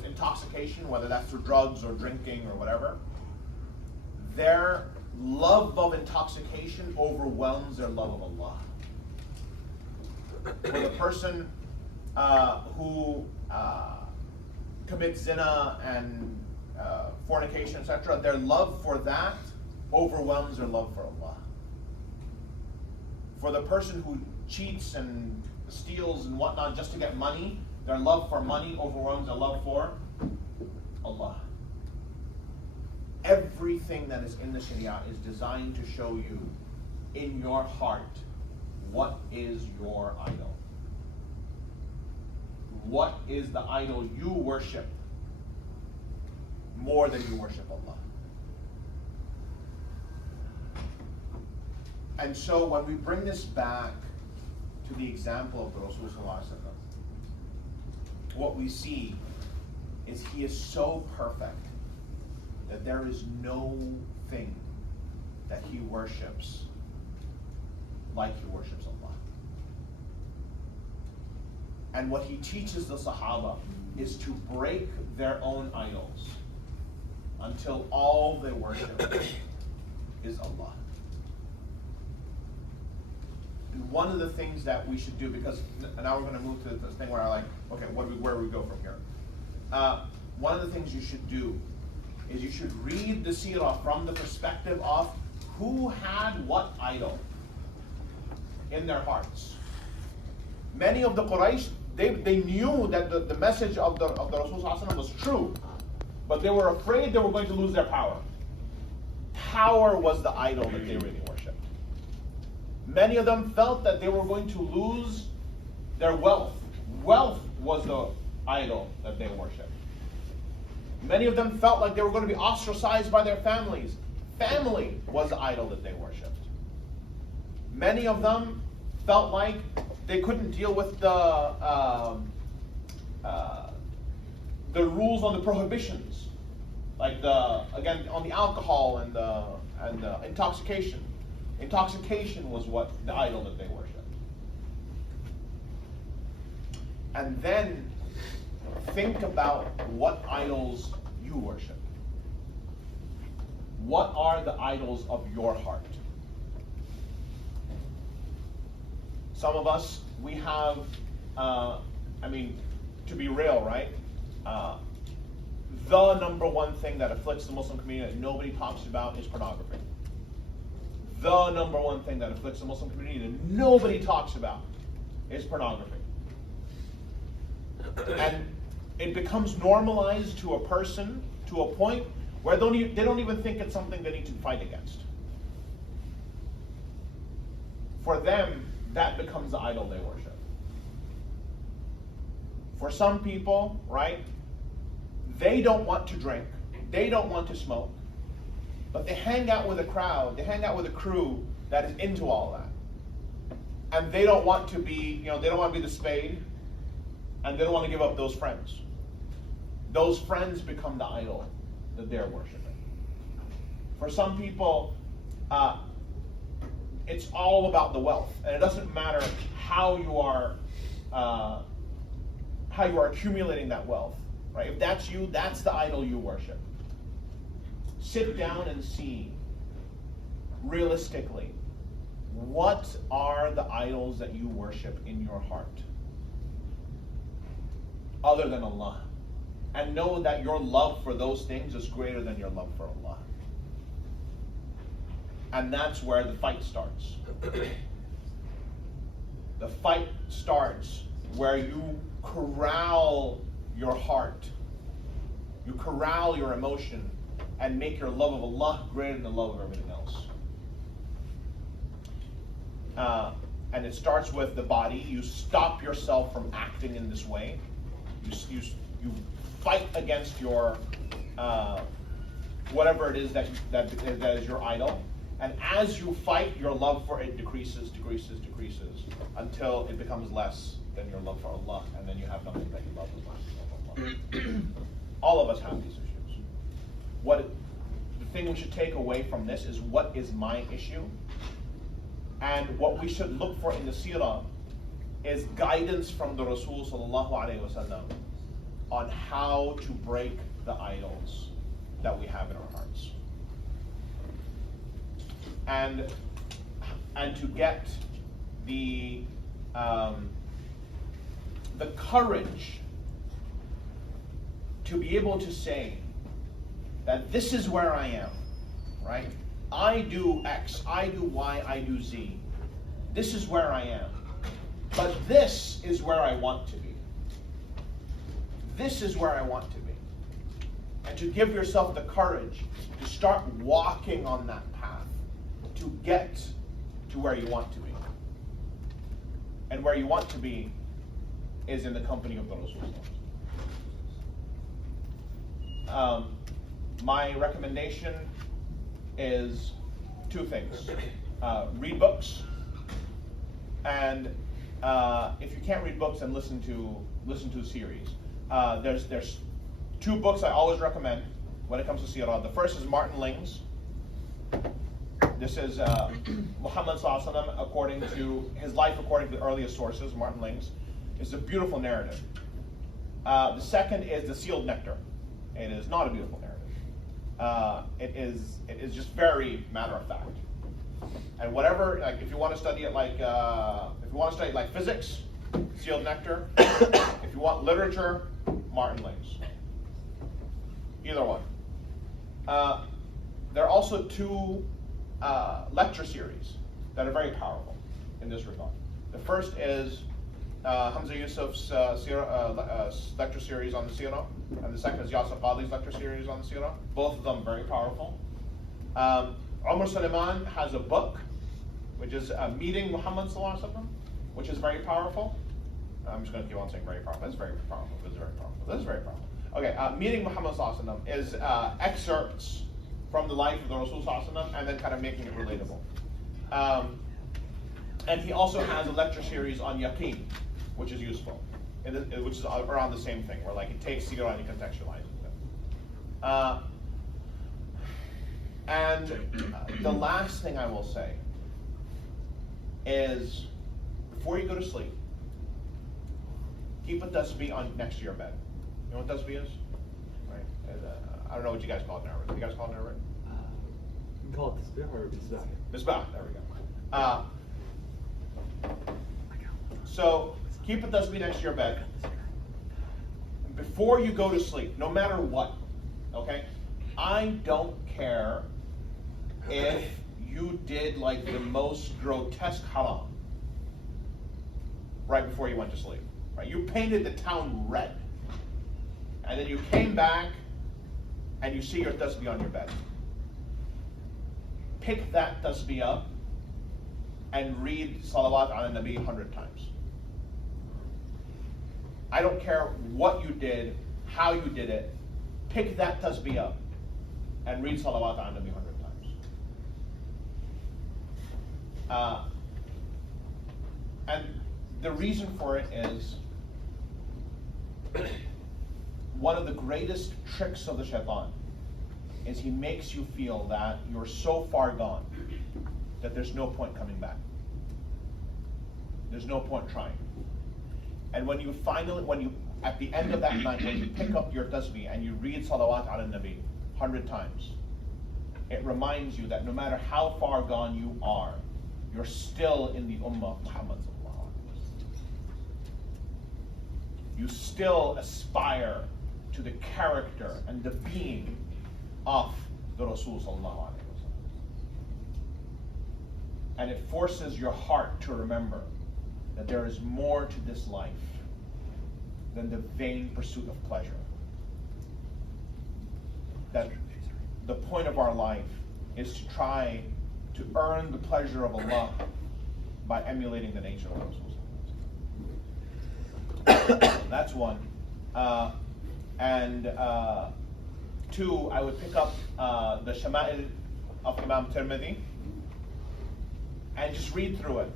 intoxication, whether that's through drugs or drinking or whatever, their love of intoxication overwhelms their love of Allah. For the person who commits zina and fornication, etc., their love for that overwhelms their love for Allah. For the person who cheats and steals and whatnot just to get money, their love for money overwhelms their love for Allah. Everything that is in the Sharia is designed to show you in your heart what is your idol. What is the idol you worship more than you worship Allah? And so when we bring this back to the example of the Rasul Sallallahu Alaihi Wasallam, what we see is he is so perfect that there is no thing that he worships like he worships Allah. And what he teaches the Sahaba is to break their own idols until all they worship is Allah. And one of the things that we should do, because now we're going to move to this thing where I like, okay, where do we go from here? One of the things you should do is you should read the Seerah from the perspective of who had what idol in their hearts. Many of the Quraysh, they knew that the message of the Rasul was true, but they were afraid they were going to lose their power. Power was the idol that they really worshipped. Many of them felt that they were going to lose their wealth. Wealth was the idol that they worshipped. Many of them felt like they were going to be ostracized by their families. Family was the idol that they worshipped. Many of them felt like they couldn't deal with the rules on the prohibitions. Like again on the alcohol and the intoxication. Intoxication was what the idol that they worshipped. And then think about what idols you worship. What are the idols of your heart? Some of us, we have, to be real, right? The number one thing that afflicts the Muslim community that nobody talks about is pornography. The number one thing that afflicts the Muslim community that nobody talks about is pornography. And it becomes normalized to a person to a point where they don't even think it's something they need to fight against. For them, that becomes the idol they worship. For some people, right, they don't want to drink, they don't want to smoke, but they hang out with a crowd, they hang out with a crew that is into all that. And they don't want to be, they don't want to be the spade, and they don't want to give up those friends. Those friends become the idol that they're worshiping. For some people, it's all about the wealth, and it doesn't matter how you are accumulating that wealth, right? If that's you, that's the idol you worship. Sit down and see, realistically, what are the idols that you worship in your heart, other than Allah, and know that your love for those things is greater than your love for Allah. And that's where the fight starts. The fight starts where you corral your heart, you corral your emotion, and make your love of Allah greater than the love of everything else. And it starts with the body. You stop yourself from acting in this way. You fight against your whatever it is that is your idol. And as you fight, your love for it decreases until it becomes less than your love for Allah, and then you have nothing that you love as much as Allah. All of us have these issues. The thing we should take away from this is, what is my issue? And what we should look for in the seerah is guidance from the Rasul sallallahu alaihi wasallam on how to break the idols that we have in our hearts. And to get the courage to be able to say that this is where I am, right? I do X, I do Y, I do Z. This is where I am. But this is where I want to be. This is where I want to be. And to give yourself the courage to start walking on that path to get to where you want to be. And where you want to be is in the company of the Rasul. My recommendation is two things. Read books, and if you can't read books, then listen to a series. There's two books I always recommend when it comes to Seerah. The first is Martin Ling's. This is Muhammad sallallahu alaihi wasallam according to his life, according to the earliest sources. Martin Ling's. It's a beautiful narrative. The second is The Sealed Nectar. It is not a beautiful narrative. It is just very matter of fact. And whatever, like if you want to study it like physics, Sealed Nectar. If you want literature, Martin Ling's. Either one. There are also two lecture series that are very powerful in this regard. The first is Hamza Yusuf's lecture series on the Seerah, and the second is Yasir Qadhi's lecture series on the Seerah. Both of them very powerful. Umar Suleiman has a book, which is Meeting Muhammad sallallahu alaihi wasallam, which is very powerful. I'm just going to keep on saying very powerful. This is very powerful. This is very powerful. This is very powerful. Okay, Meeting Muhammad sallallahu alaihi wasallam is excerpts from the life of the Rasul sallallahu alaihi wasallam and then kind of making it relatable. And he also has a lecture series on yaqeen, which is useful, which is around the same thing, where like it takes Seerah and it contextualizes it. And the last thing I will say is, before you go to sleep, keep a tasbih on next to your bed. You know what tasbih is? Right? I don't know what you guys call it in Arabic. You guys call it in Arabic? You can call it tasbih or misbah. Misbah, there we go. So keep a tasbih next to your bed. Before you go to sleep, no matter what, okay? I don't care if you did like the most grotesque haram right before you went to sleep. Right? You painted the town red. And then you came back and you see your tasbih on your bed. Pick that tasbih up and read salawat ala nabi 100 times. I don't care what you did, how you did it. Pick that tasbih up and read salawat ala nabi 100 times. And the reason for it is one of the greatest tricks of the shaitan is he makes you feel that you're so far gone that there's no point coming back. There's no point trying. And when you at the end of that night, when you pick up your tasbih and you read salawat ala nabi 100 times, it reminds you that no matter how far gone you are, you're still in the ummah of Muhammad. You still aspire to the character and the being of the Rasul sallallahu alaihi wasallam. And it forces your heart to remember that there is more to this life than the vain pursuit of pleasure. That the point of our life is to try to earn the pleasure of Allah by emulating the nature of Rasul. That's one. And two, I would pick up the Shama'il of Imam Tirmidhi and just read through it.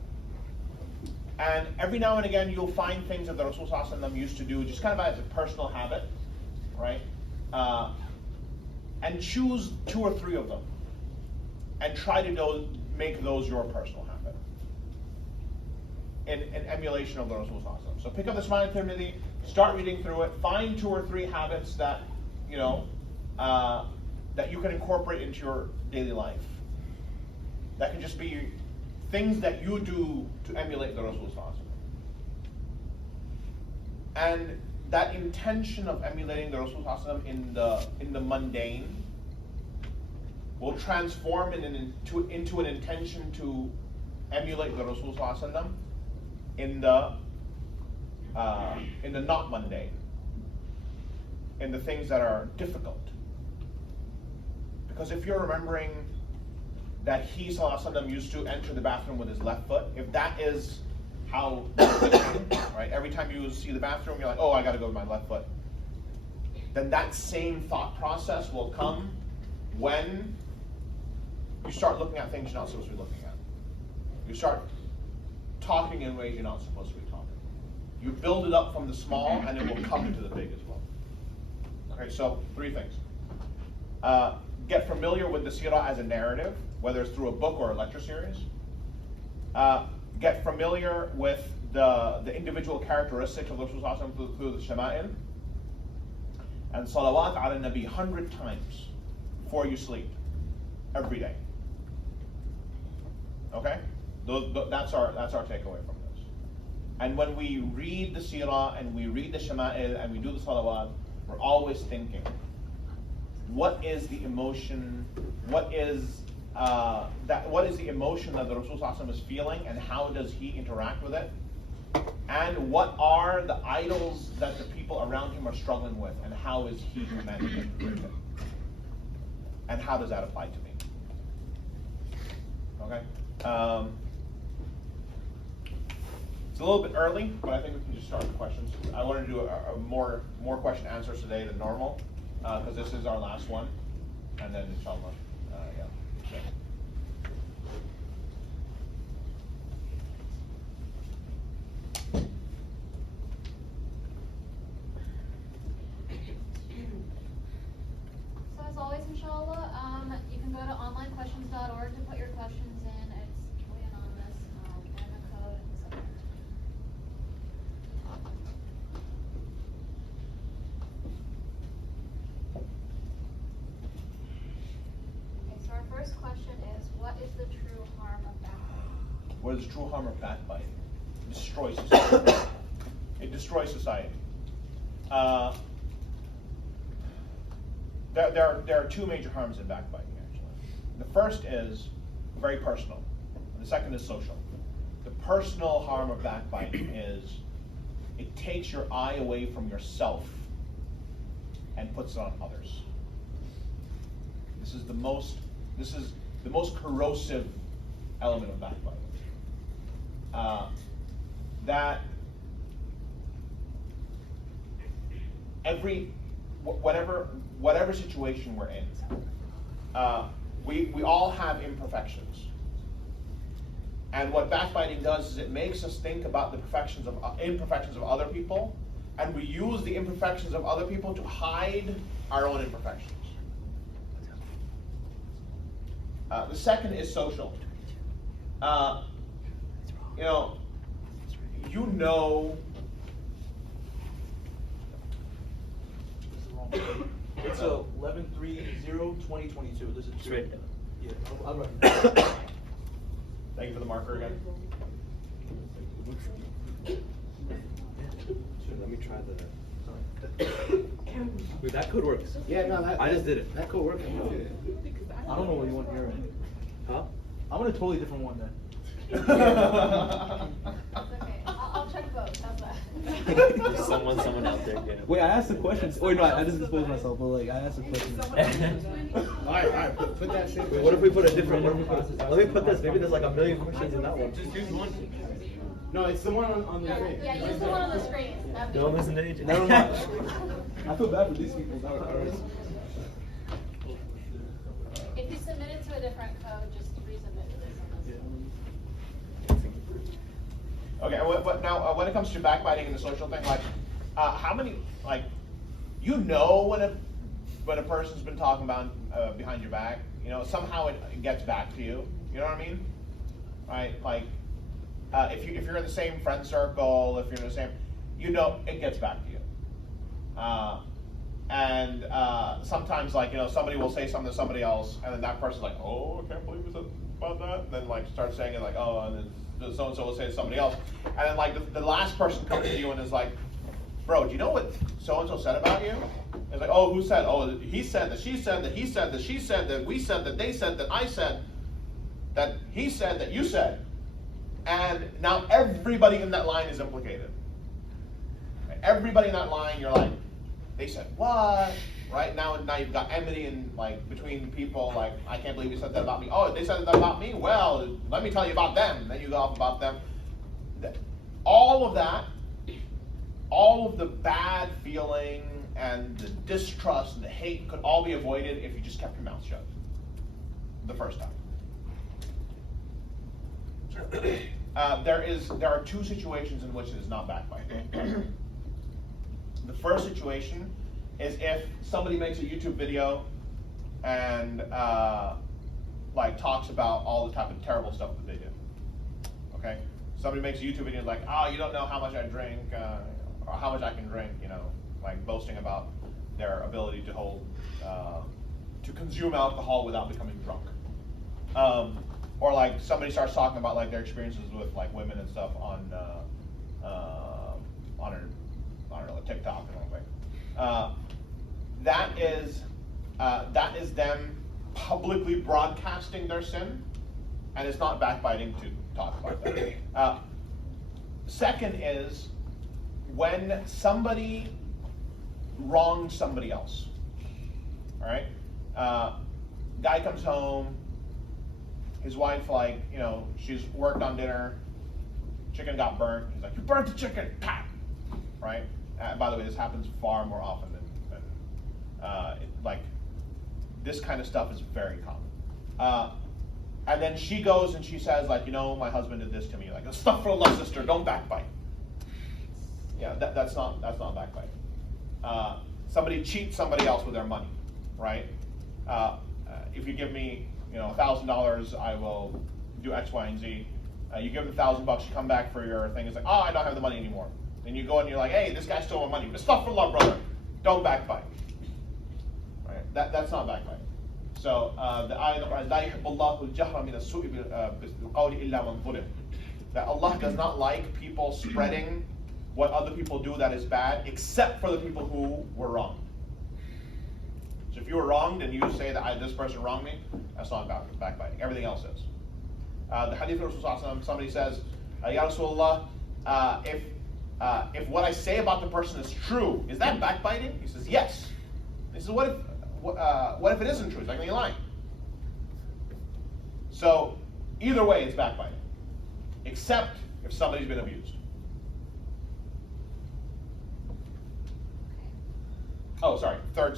And every now and again, you'll find things that the Rasul Sallallahu Alaihi Wasallam used to do, just kind of as a personal habit, right? And choose 2 or 3 of them, and try to make those your personal habit, in emulation of the Rasul Sallallahu Alaihi Wasallam. So pick up the Shama'il Tirmidhi, start reading through it, find 2 or 3 habits that that you can incorporate into your daily life. That can just be things that you do to emulate the Rasul Sallallahu Alaihi Wasallam. And that intention of emulating the Rasul Sallallahu Alaihi Wasallam in the mundane will transform into an intention to emulate the Rasul Sallallahu Alaihi Wasallam in the not mundane, in the things that are difficult. Because if you're remembering that he Sallallahu Alaihi Wasallam used to enter the bathroom with his left foot, if that is how, right, every time you see the bathroom, you're like, oh, I gotta go with my left foot, then that same thought process will come when you start looking at things you're not supposed to be looking at. You start talking in ways you're not supposed to be talking. You build it up from the small, and it will come into the big as well. Okay, so 3 things. Get familiar with the Seerah as a narrative, whether it's through a book or a lecture series. Get familiar with the individual characteristics of the Rasul through the Shama'il. And salawat ala nabi 100 times before you sleep, every day. Okay? That's our takeaway from this. And when we read the Seerah and we read the Shama'il and we do the salawat, we're always thinking, what is the emotion? What is the emotion that the Rasul Sallallahu Alaihi Wasallam is feeling, and how does he interact with it? And what are the idols that the people around him are struggling with, and how is he managing with it? And how does that apply to me? Okay. It's a little bit early, but I think we can just start with questions. I wanted to do a more question answers today than normal, because this is our last one, and then inshallah, yeah. So as always, inshallah, you can go to onlinequestions.org to put your questions in. It's totally anonymous, and the code is up there. Okay, so our first question is, what is the true harm of backbiting? What is the true harm of backbiting? It destroys society. It destroys society. There are two major harms in backbiting, actually. The first is very personal, and the second is social. The personal harm of backbiting is it takes your eye away from yourself and puts it on others. This is the most corrosive element of backbiting. That whatever situation we're in, we all have imperfections. And what backbiting does is it makes us think about the imperfections of other people, and we use the imperfections of other people to hide our own imperfections. The second is social. You know. It's 11/3/0/2022. This is Just write it down. Yeah, I'll write it down. Thank you for the marker again. Sure, let me try the. Wait, that code works. Yeah, no, that. I just did it. That could work. I don't know what you want here, man. Huh? I'm on a totally different one then. It's okay. I'll check both. How's that? There's someone out there getting. Wait, I asked the questions. Wait, no, I didn't expose myself, but like I asked the questions. Alright, put that same. What if we put a different one? Let me put this. Maybe there's like a million questions in that one. Just use one. No, it's the one on the screen. Yeah, use the one on the screen. That'd be- Don't listen to AJ. Never mind. I feel bad for these people. If you submit it to a different code, just resubmit to this one. Okay, but now when it comes to backbiting and the social thing, like, how many, like, you know when a person's been talking about behind your back, somehow it gets back to you. You know what I mean? Right? Like, if you're in the same friend circle, if you're in the same, it gets back to you. And sometimes, like, somebody will say something to somebody else, and then that person's like, oh, I can't believe you said about that, and then like start saying it like, oh, and then so and so will say to somebody else, and then like the last person comes to you and is like, bro, do you know what so and so said about you? It's like, oh, who said? Oh, he said that, she said that, he said that, she said that, we said that, they said that, I said that, he said that, you said, and now everybody in that line is implicated. Everybody in that line, you're like, they said what? Right now you've got enmity and like between people. Like, I can't believe you said that about me. Oh, they said that about me. Well, let me tell you about them. And then you go off about them. All of that, all of the bad feeling and the distrust and the hate could all be avoided if you just kept your mouth shut the first time. There are two situations in which it is not backbiting. The first situation is if somebody makes a YouTube video and like talks about all the type of terrible stuff that they do. Okay, somebody makes a YouTube video like, oh, you don't know how much I drink or how much I can drink, like boasting about their ability to consume alcohol without becoming drunk. Or like somebody starts talking about like their experiences with like women and stuff on TikTok and all that. That is them publicly broadcasting their sin, and it's not backbiting to talk about that. Second is when somebody wrongs somebody else. All right, guy comes home, his wife she's worked on dinner, chicken got burnt. He's like, you burnt the chicken, pap, right? By the way, this happens far more often than this kind of stuff is very common. And then she goes and she says, like, my husband did this to me. Like, astaghfirullah, sister, don't backbite. Yeah, that's not backbiting. Somebody cheats somebody else with their money, right? If you give me $1,000, I will do X, Y, and Z. You give them $1,000, you come back for your thing. It's like, oh, I don't have the money anymore. Then you go and you're like, hey, this guy stole my money. Astaghfirullah, brother. Don't backbite. Right? That's not backbiting. So the ayah in the Quran, لا يحب الله الجهر من السوء بالقول إلا من ظلم. That Allah does not like people spreading what other people do that is bad, except for the people who were wronged. So if you were wronged and you say that this person wronged me, that's not backbiting. Everything else is. The hadith of Rasulullah, somebody says, Ya Rasulullah, if what I say about the person is true, is that backbiting? He says, yes. He says, what if it isn't true? He's like, you're lying. So either way, it's backbiting, except if somebody's been abused. Oh, sorry, third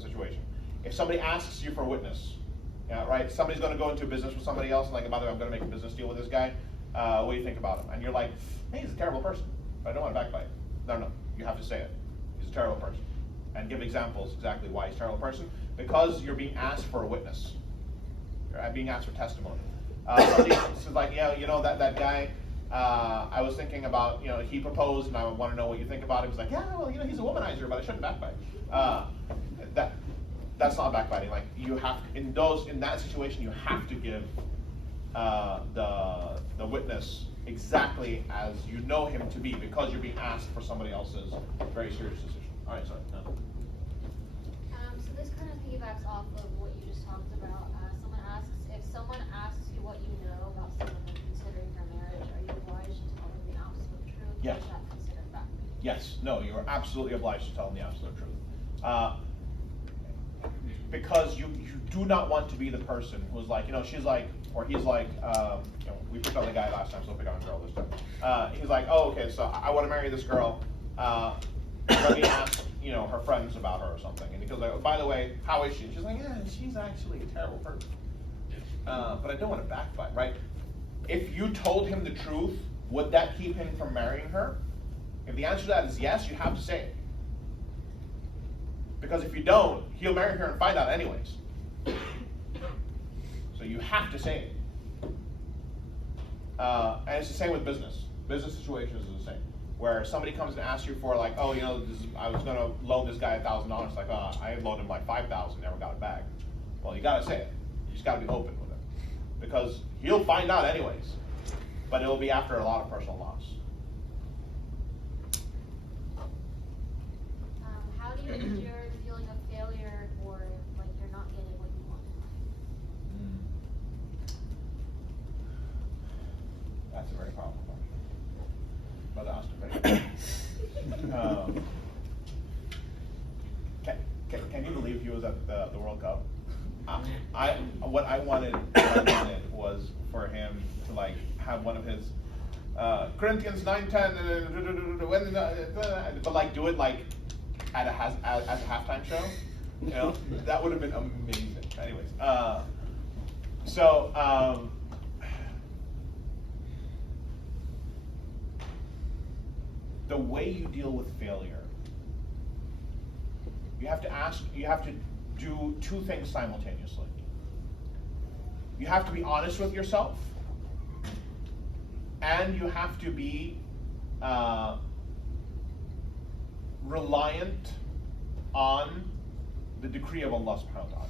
situation. If somebody asks you for a witness, right? Somebody's going to go into business with somebody else, and like, by the way, I'm going to make a business deal with this guy. What do you think about him? And you're like, hey, he's a terrible person, but I don't want to backbite. No, you have to say it. He's a terrible person. And give examples exactly why he's a terrible person. Because you're being asked for a witness. You're being asked for testimony. This is like, that guy, I was thinking about, he proposed, and I want to know what you think about him. He's like, yeah, well, he's a womanizer, but I shouldn't backbite. That's not backbiting. Like, you have in that situation, you have to give the witness exactly as you know him to be, because you're being asked for somebody else's very serious decision. All right, sorry. No. So this kind of piggybacks off of what you just talked about. If someone asks you what you know about someone and considering their marriage, are you obliged to tell them the absolute truth? Yes. Or is that considered backbiting? Yes. No, you are absolutely obliged to tell them the absolute truth. Because you do not want to be the person who's like, she's like, or he's like, we picked on the guy last time, so we'll pick on a girl this time. He's like, oh, okay, so I want to marry this girl. Let me ask, her friends about her or something. And he goes like, oh, by the way, how is she? And she's like, yeah, she's actually a terrible person. But I don't want to backbite, right? If you told him the truth, would that keep him from marrying her? If the answer to that is yes, you have to say it. Because if you don't, he'll marry her and find out anyways. So you have to say it. And it's the same with business. Business situations is the same. Where somebody comes and asks you for like, oh, I was going to loan this guy $1,000. Like, I loaned him like $5,000, never got it back. Well, you got to say it. You just got to be open with it. Because he'll find out anyways. But it'll be after a lot of personal loss. How do you endure the feeling of failure or like you're not getting what you want? That's a very powerful question. Brother Austin, can you believe he was at the World Cup? What I wanted was for him to like have one of his Corinthians 9:10, but like do it like as a halftime show. That would have been amazing. Anyways, the way you deal with failure, you have to do two things simultaneously. You have to be honest with yourself, and you have to be reliant on the decree of Allah subhanahu wa ta'ala.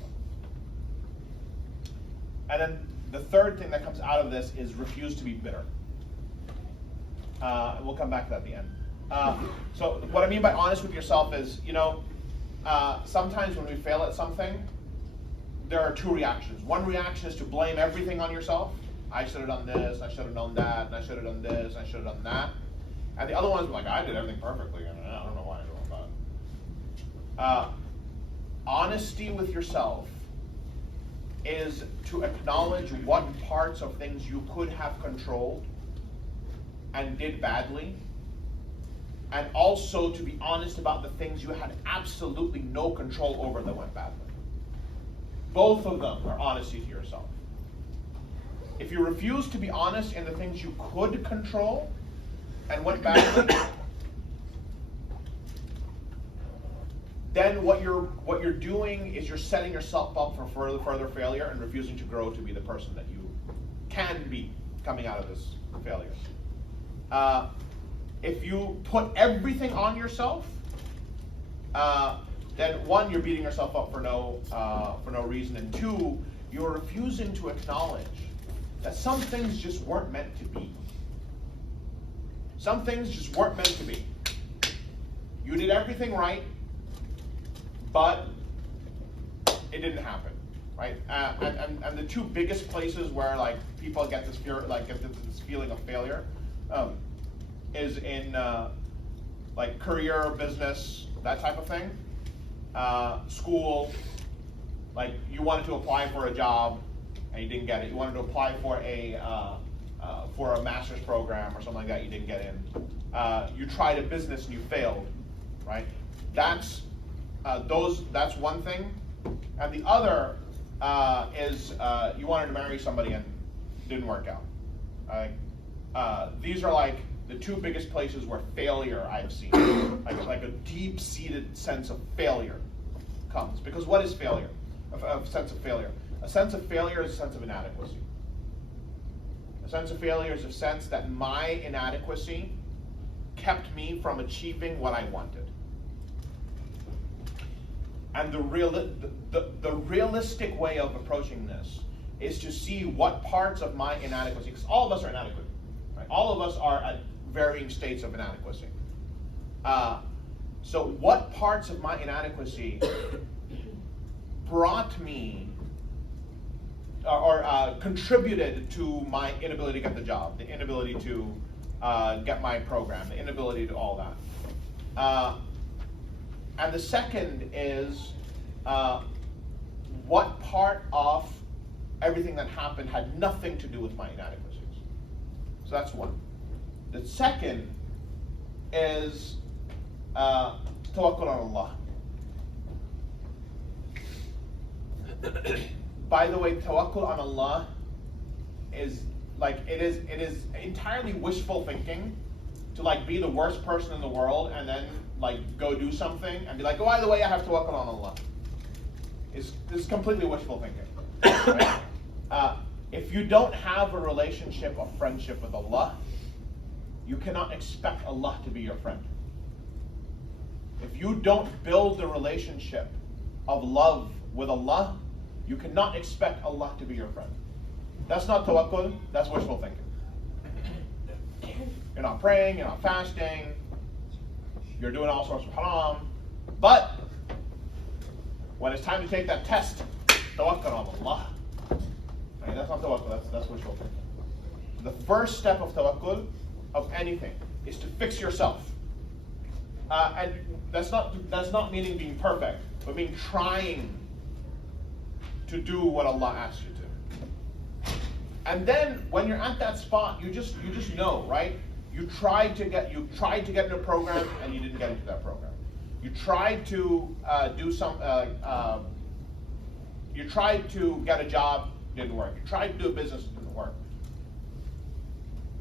And then the third thing that comes out of this is refuse to be bitter. We'll come back to that at the end. So what I mean by honest with yourself is, sometimes when we fail at something, there are two reactions. One reaction is to blame everything on yourself. I should have done this, I should have known that, and I should have done this, and I should have done that. And the other one is like, I did everything perfectly, and I don't know why I don't that. Honesty with yourself is to acknowledge what parts of things you could have controlled and did badly, and also to be honest about the things you had absolutely no control over that went badly. Both of them are honesty to yourself. If you refuse to be honest in the things you could control and went badly, then what you're doing is you're setting yourself up for further failure and refusing to grow to be the person that you can be coming out of this failure. If you put everything on yourself, then one, you're beating yourself up for no reason, and two, you're refusing to acknowledge that some things just weren't meant to be. Some things just weren't meant to be. You did everything right, but it didn't happen, right? And the two biggest places where like people get this fear, like get this feeling of failure, is in like career, business, that type of thing. School, like you wanted to apply for a job and you didn't get it. You wanted to apply for a master's program or something like that, you didn't get in. You tried a business and you failed, right? That's one thing, and the other is you wanted to marry somebody and it didn't work out. These are like the two biggest places where failure I've seen, like a deep-seated sense of failure comes. Because what is failure? A sense of failure. A sense of failure is a sense of inadequacy. A sense of failure is a sense that my inadequacy kept me from achieving what I wanted. And the realistic way of approaching this is to see what parts of my inadequacy, because all of us are inadequate, right? All of us are at varying states of inadequacy. So what parts of my brought me or contributed to my inability to get the job, the inability to get my program, the inability to all that. And the second is what part of everything that happened had nothing to do with my inadequacies. So that's one. The second is tawakkul on Allah. By the way, tawakkul on Allah is like it is entirely wishful thinking to like be the worst person in the world and then like go do something and be like, oh, by the way, I have tawakkul on Allah. This is completely wishful thinking. Right? If you don't have a relationship of friendship with Allah, you cannot expect Allah to be your friend. If you don't build a relationship of love with Allah, you cannot expect Allah to be your friend. That's not tawakkul, that's wishful thinking. You're not praying, you're not fasting, you're doing all sorts of haram, but when it's time to take that test, tawakkul on Allah. Right? That's not tawakkul, that's wishful thinking. The first step of tawakkul, of anything, is to fix yourself. And that's not meaning being perfect, but meaning trying to do what Allah asks you to. And then when you're at that spot, you just know, right? You tried to get into a program and you didn't get into that program. You tried to you tried to get a job, didn't work. You tried to do a business, didn't work.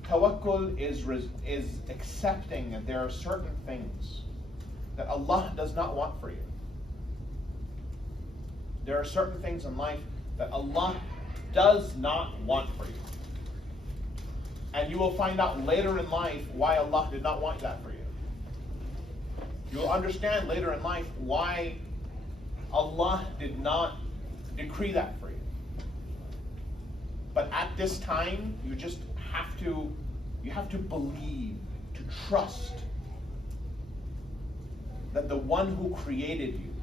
Tawakkul is accepting that there are certain things that Allah does not want for you. There are certain things in life that Allah does not want for you. And you will find out later in life why Allah did not want that for you. You will understand later in life why Allah did not decree that for you. But at this time, you just have to believe, to trust that the one who created you,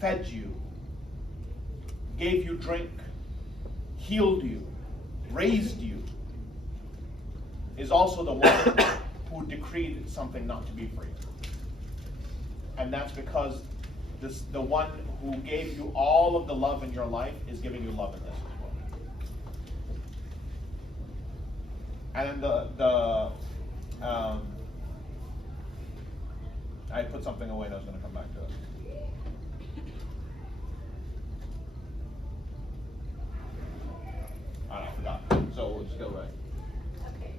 fed you, gave you drink, healed you, raised you, is also the one who decreed something not to be for you. And that's because the one who gave you all of the love in your life is giving you love in this as well. And then I put something away and I was going to come back to it. I forgot. So we'll just go right. Okay,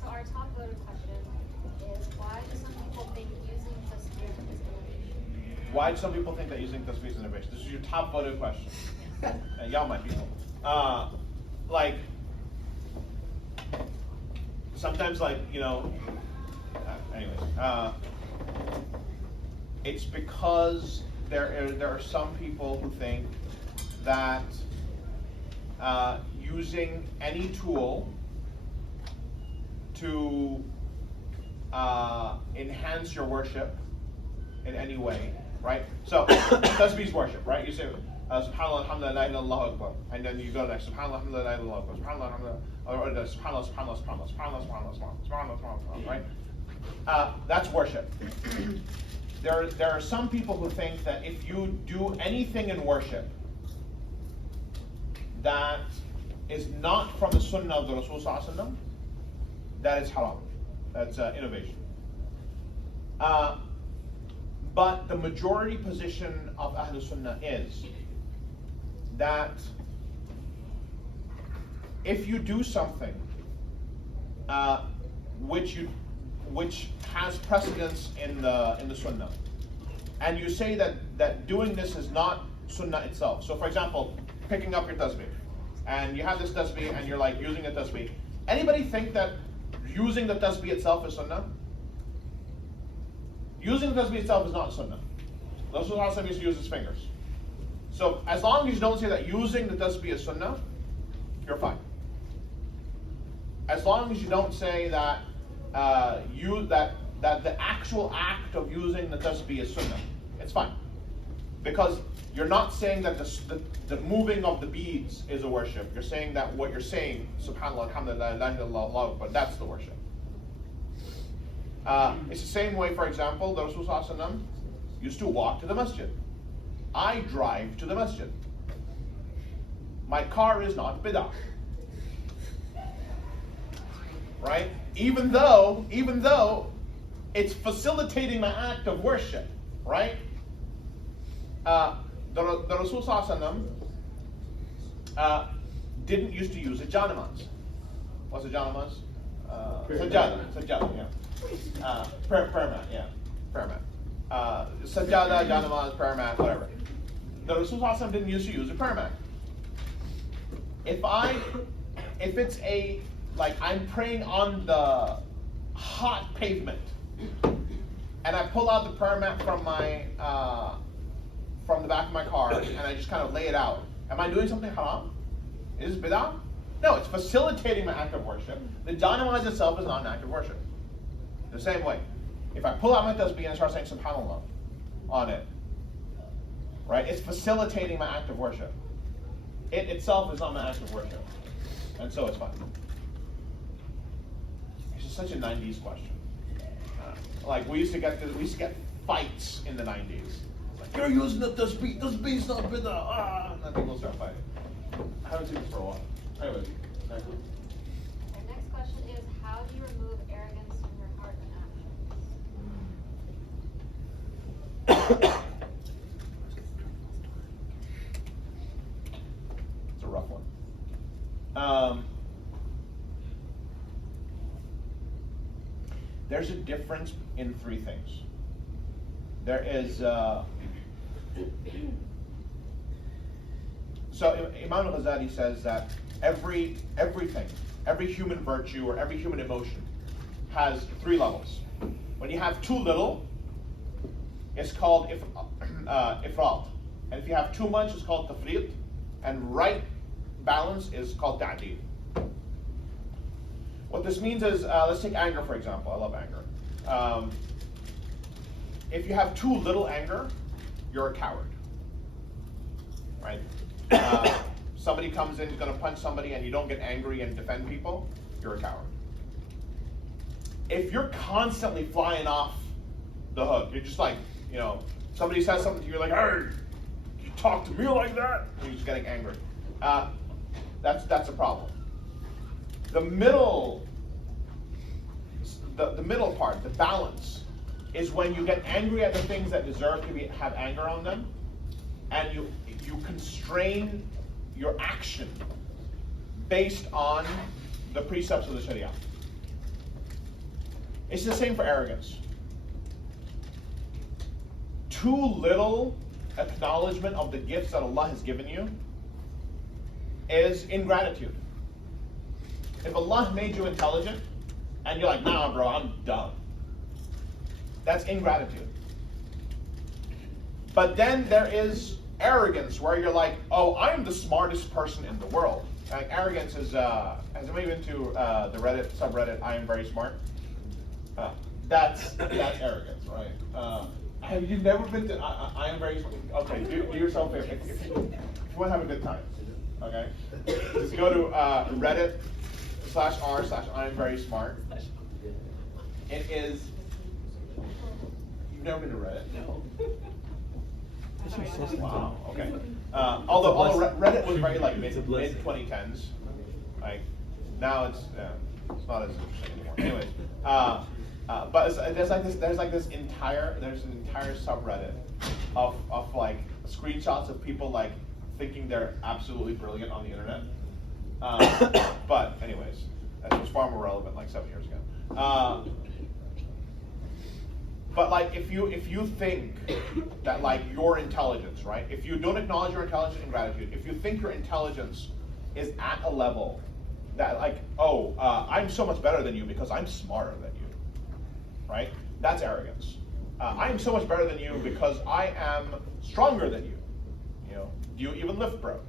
so our top voted question is, why do some people think using tasbih is innovation? Why do some people think that using tasbih is innovation? This is your top voted question. Y'all might be. Like, sometimes, like, you know, anyways, it's because there are some people who think that using any tool to enhance your worship in any way, right? So, tasbih is worship, right? You say, Subhanallah, alhamdulillah, Allahu Akbar. And then you go next, Subhanallah, alhamdulillah, Allahu Akbar. Subhanallah, alhamdulillah, or Subhanallah, Subhanallah, Subhanallah, Subhanallah, Subhanallah, Subhanallah, Subhanallah, right? That's worship. There are some people who think that if you do anything in worship that is not from the Sunnah of the Rasul Sallallahu Alaihi Wasallam, that is haram. That's innovation. But the majority position of Ahlul Sunnah is that if you do something which has precedence in the Sunnah, and you say that doing this is not Sunnah itself. So, for example, picking up your tasbih, and you have this tasbih, and you're like using the tasbih. Anybody think that using the tasbih itself is Sunnah? Using the tasbih itself is not Sunnah. Rasulullah used to use his fingers. So as long as you don't say that using the tasbih is Sunnah, you're fine. As long as you don't say that that the actual act of using the tasbih is Sunnah, it's fine. Because you're not saying that the moving of the beads is a worship. You're saying that what you're saying, Subhanallah, alhamdulillah, la ilaha illallah, Allahu Akbar, that's the worship. It's the same way, for example, the Rasul Sallallahu Alaihi Wasallam used to walk to the masjid. I drive to the masjid. My car is not bid'ah. Right? Even though it's facilitating the act of worship, right? The Rasul Sallallahu Alaihi Wasallam didn't used to use a janamaz. What's a janamaz? Sajjada, yeah. Prayer mat, yeah. Prayer mat. Sajjada, janamaz, prayer mat, whatever. The Rasul Sallallahu Alaihi Wasallam didn't used to use a prayer mat. If it's like I'm praying on the hot pavement, and I pull out the prayer mat from the back of my car, and I just kind of lay it out, am I doing something haram? Is this bid'ah? No, it's facilitating my act of worship. The janamaz itself is not an act of worship. The same way, if I pull out my tasbih and start saying subhanallah on it, right? It's facilitating my act of worship. It itself is not an act of worship, and so it's fine. It's just such a 90s question. Like we used to get fights in the 90s. Like, you're using the tasbih. Tasbih's not bid'ah. And then people start fighting. I haven't seen this for a while. Anyways, next one. Our next question is, how do you remove arrogance from your heart and actions? It's a rough one. There's a difference in three things. There is so Imam al-Ghazali says that every human virtue or every human emotion has three levels. When you have too little, it's called ifrat, and if you have too much, it's called tafrit, and right balance is called ta'dil. What this means is, let's take anger for example. I love anger. If you have too little anger, you're a coward, right? Somebody comes in, is going to punch somebody, and you don't get angry and defend people, you're a coward. If you're constantly flying off the hook, you're just like, somebody says something to you, you're like, hey, you talk to me like that? And you're just getting angry. That's a problem. The middle part, the balance, is when you get angry at the things that deserve to have anger on them, and you constrain your action based on the precepts of the Sharia. It's the same for arrogance. too little acknowledgement of the gifts that Allah has given you is ingratitude. If Allah made you intelligent and you're like, nah, bro, I'm dumb, that's ingratitude. But then there is arrogance, where you're like, oh, I'm the smartest person in the world. Like, arrogance is, has anybody been to the Reddit subreddit, I am very smart? That's arrogance, right? Have you never been to I am very smart? Okay, do yourself a favor. If you want to have a good time, okay? Just go to Reddit/r/I am very smart. It is, you've never been to Reddit? No. Wow. Okay. Although Reddit was very like mid 2010s, like now it's not as interesting anymore. Anyways, but there's an entire subreddit of like screenshots of people like thinking they're absolutely brilliant on the internet. But anyways, that was far more relevant like 7 years ago. But like if you think that like your intelligence, right? If you don't acknowledge your intelligence and gratitude, if you think your intelligence is at a level that like, oh, I'm so much better than you because I'm smarter than you, right? That's arrogance. I am so much better than you because I am stronger than you. You know, do you even lift, bro?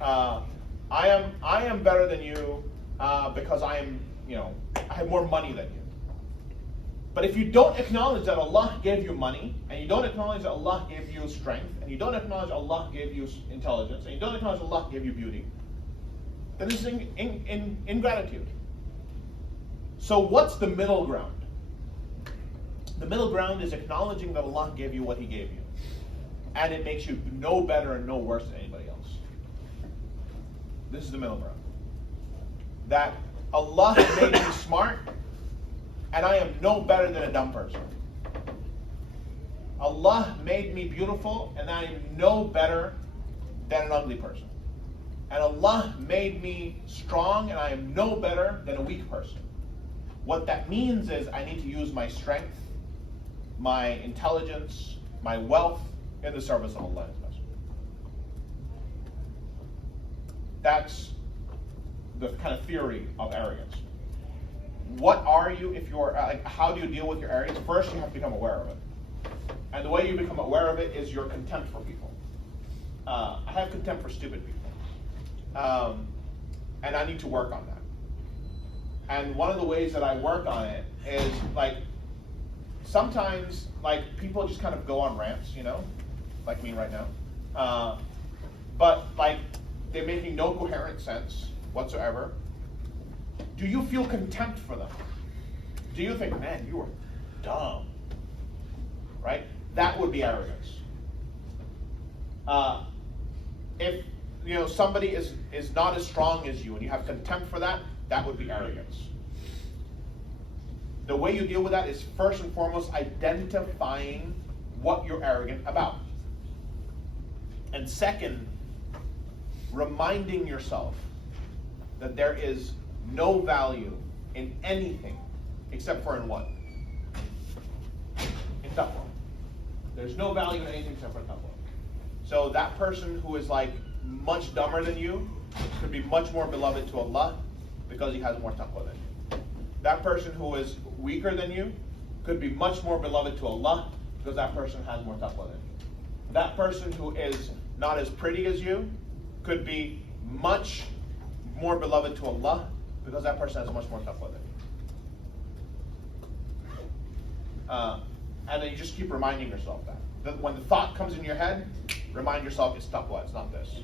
I am better than you because I am, you know, I have more money than you. But if you don't acknowledge that Allah gave you money, and you don't acknowledge that Allah gave you strength, and you don't acknowledge Allah gave you intelligence, and you don't acknowledge Allah gave you beauty, then this is ingratitude. So what's the middle ground? The middle ground is acknowledging that Allah gave you what He gave you, and it makes you no better and no worse than anybody else. This is the middle ground. That Allah made you smart, and I am no better than a dumb person. Allah made me beautiful, and I am no better than an ugly person. And Allah made me strong, and I am no better than a weak person. What that means is I need to use my strength, my intelligence, my wealth in the service of Allah. That's the kind of theory of arrogance. What are you if you're, like, how do you deal with your arrogance? First, you have to become aware of it. And the way you become aware of it is your contempt for people. I have contempt for stupid people. And I need to work on that. And one of the ways that I work on it is, like, sometimes, like, people just kind of go on rants, you know, like me right now. But, like, they're making no coherent sense whatsoever. Do you feel contempt for them? Do you think, man, you are dumb? Right? That would be arrogance. If you know somebody is not as strong as you and you have contempt for that, that would be arrogance. The way you deal with that is first and foremost identifying what you're arrogant about. And second, reminding yourself that there is no value in anything except for in what? In taqwa. There's no value in anything except for taqwa. So that person who is like much dumber than you could be much more beloved to Allah because he has more taqwa than you. That person who is weaker than you could be much more beloved to Allah because that person has more taqwa than you. That person who is not as pretty as you could be much more beloved to Allah because that person has much more taqwa than you. And then you just keep reminding yourself that when the thought comes in your head, remind yourself it's taqwa, it's not this.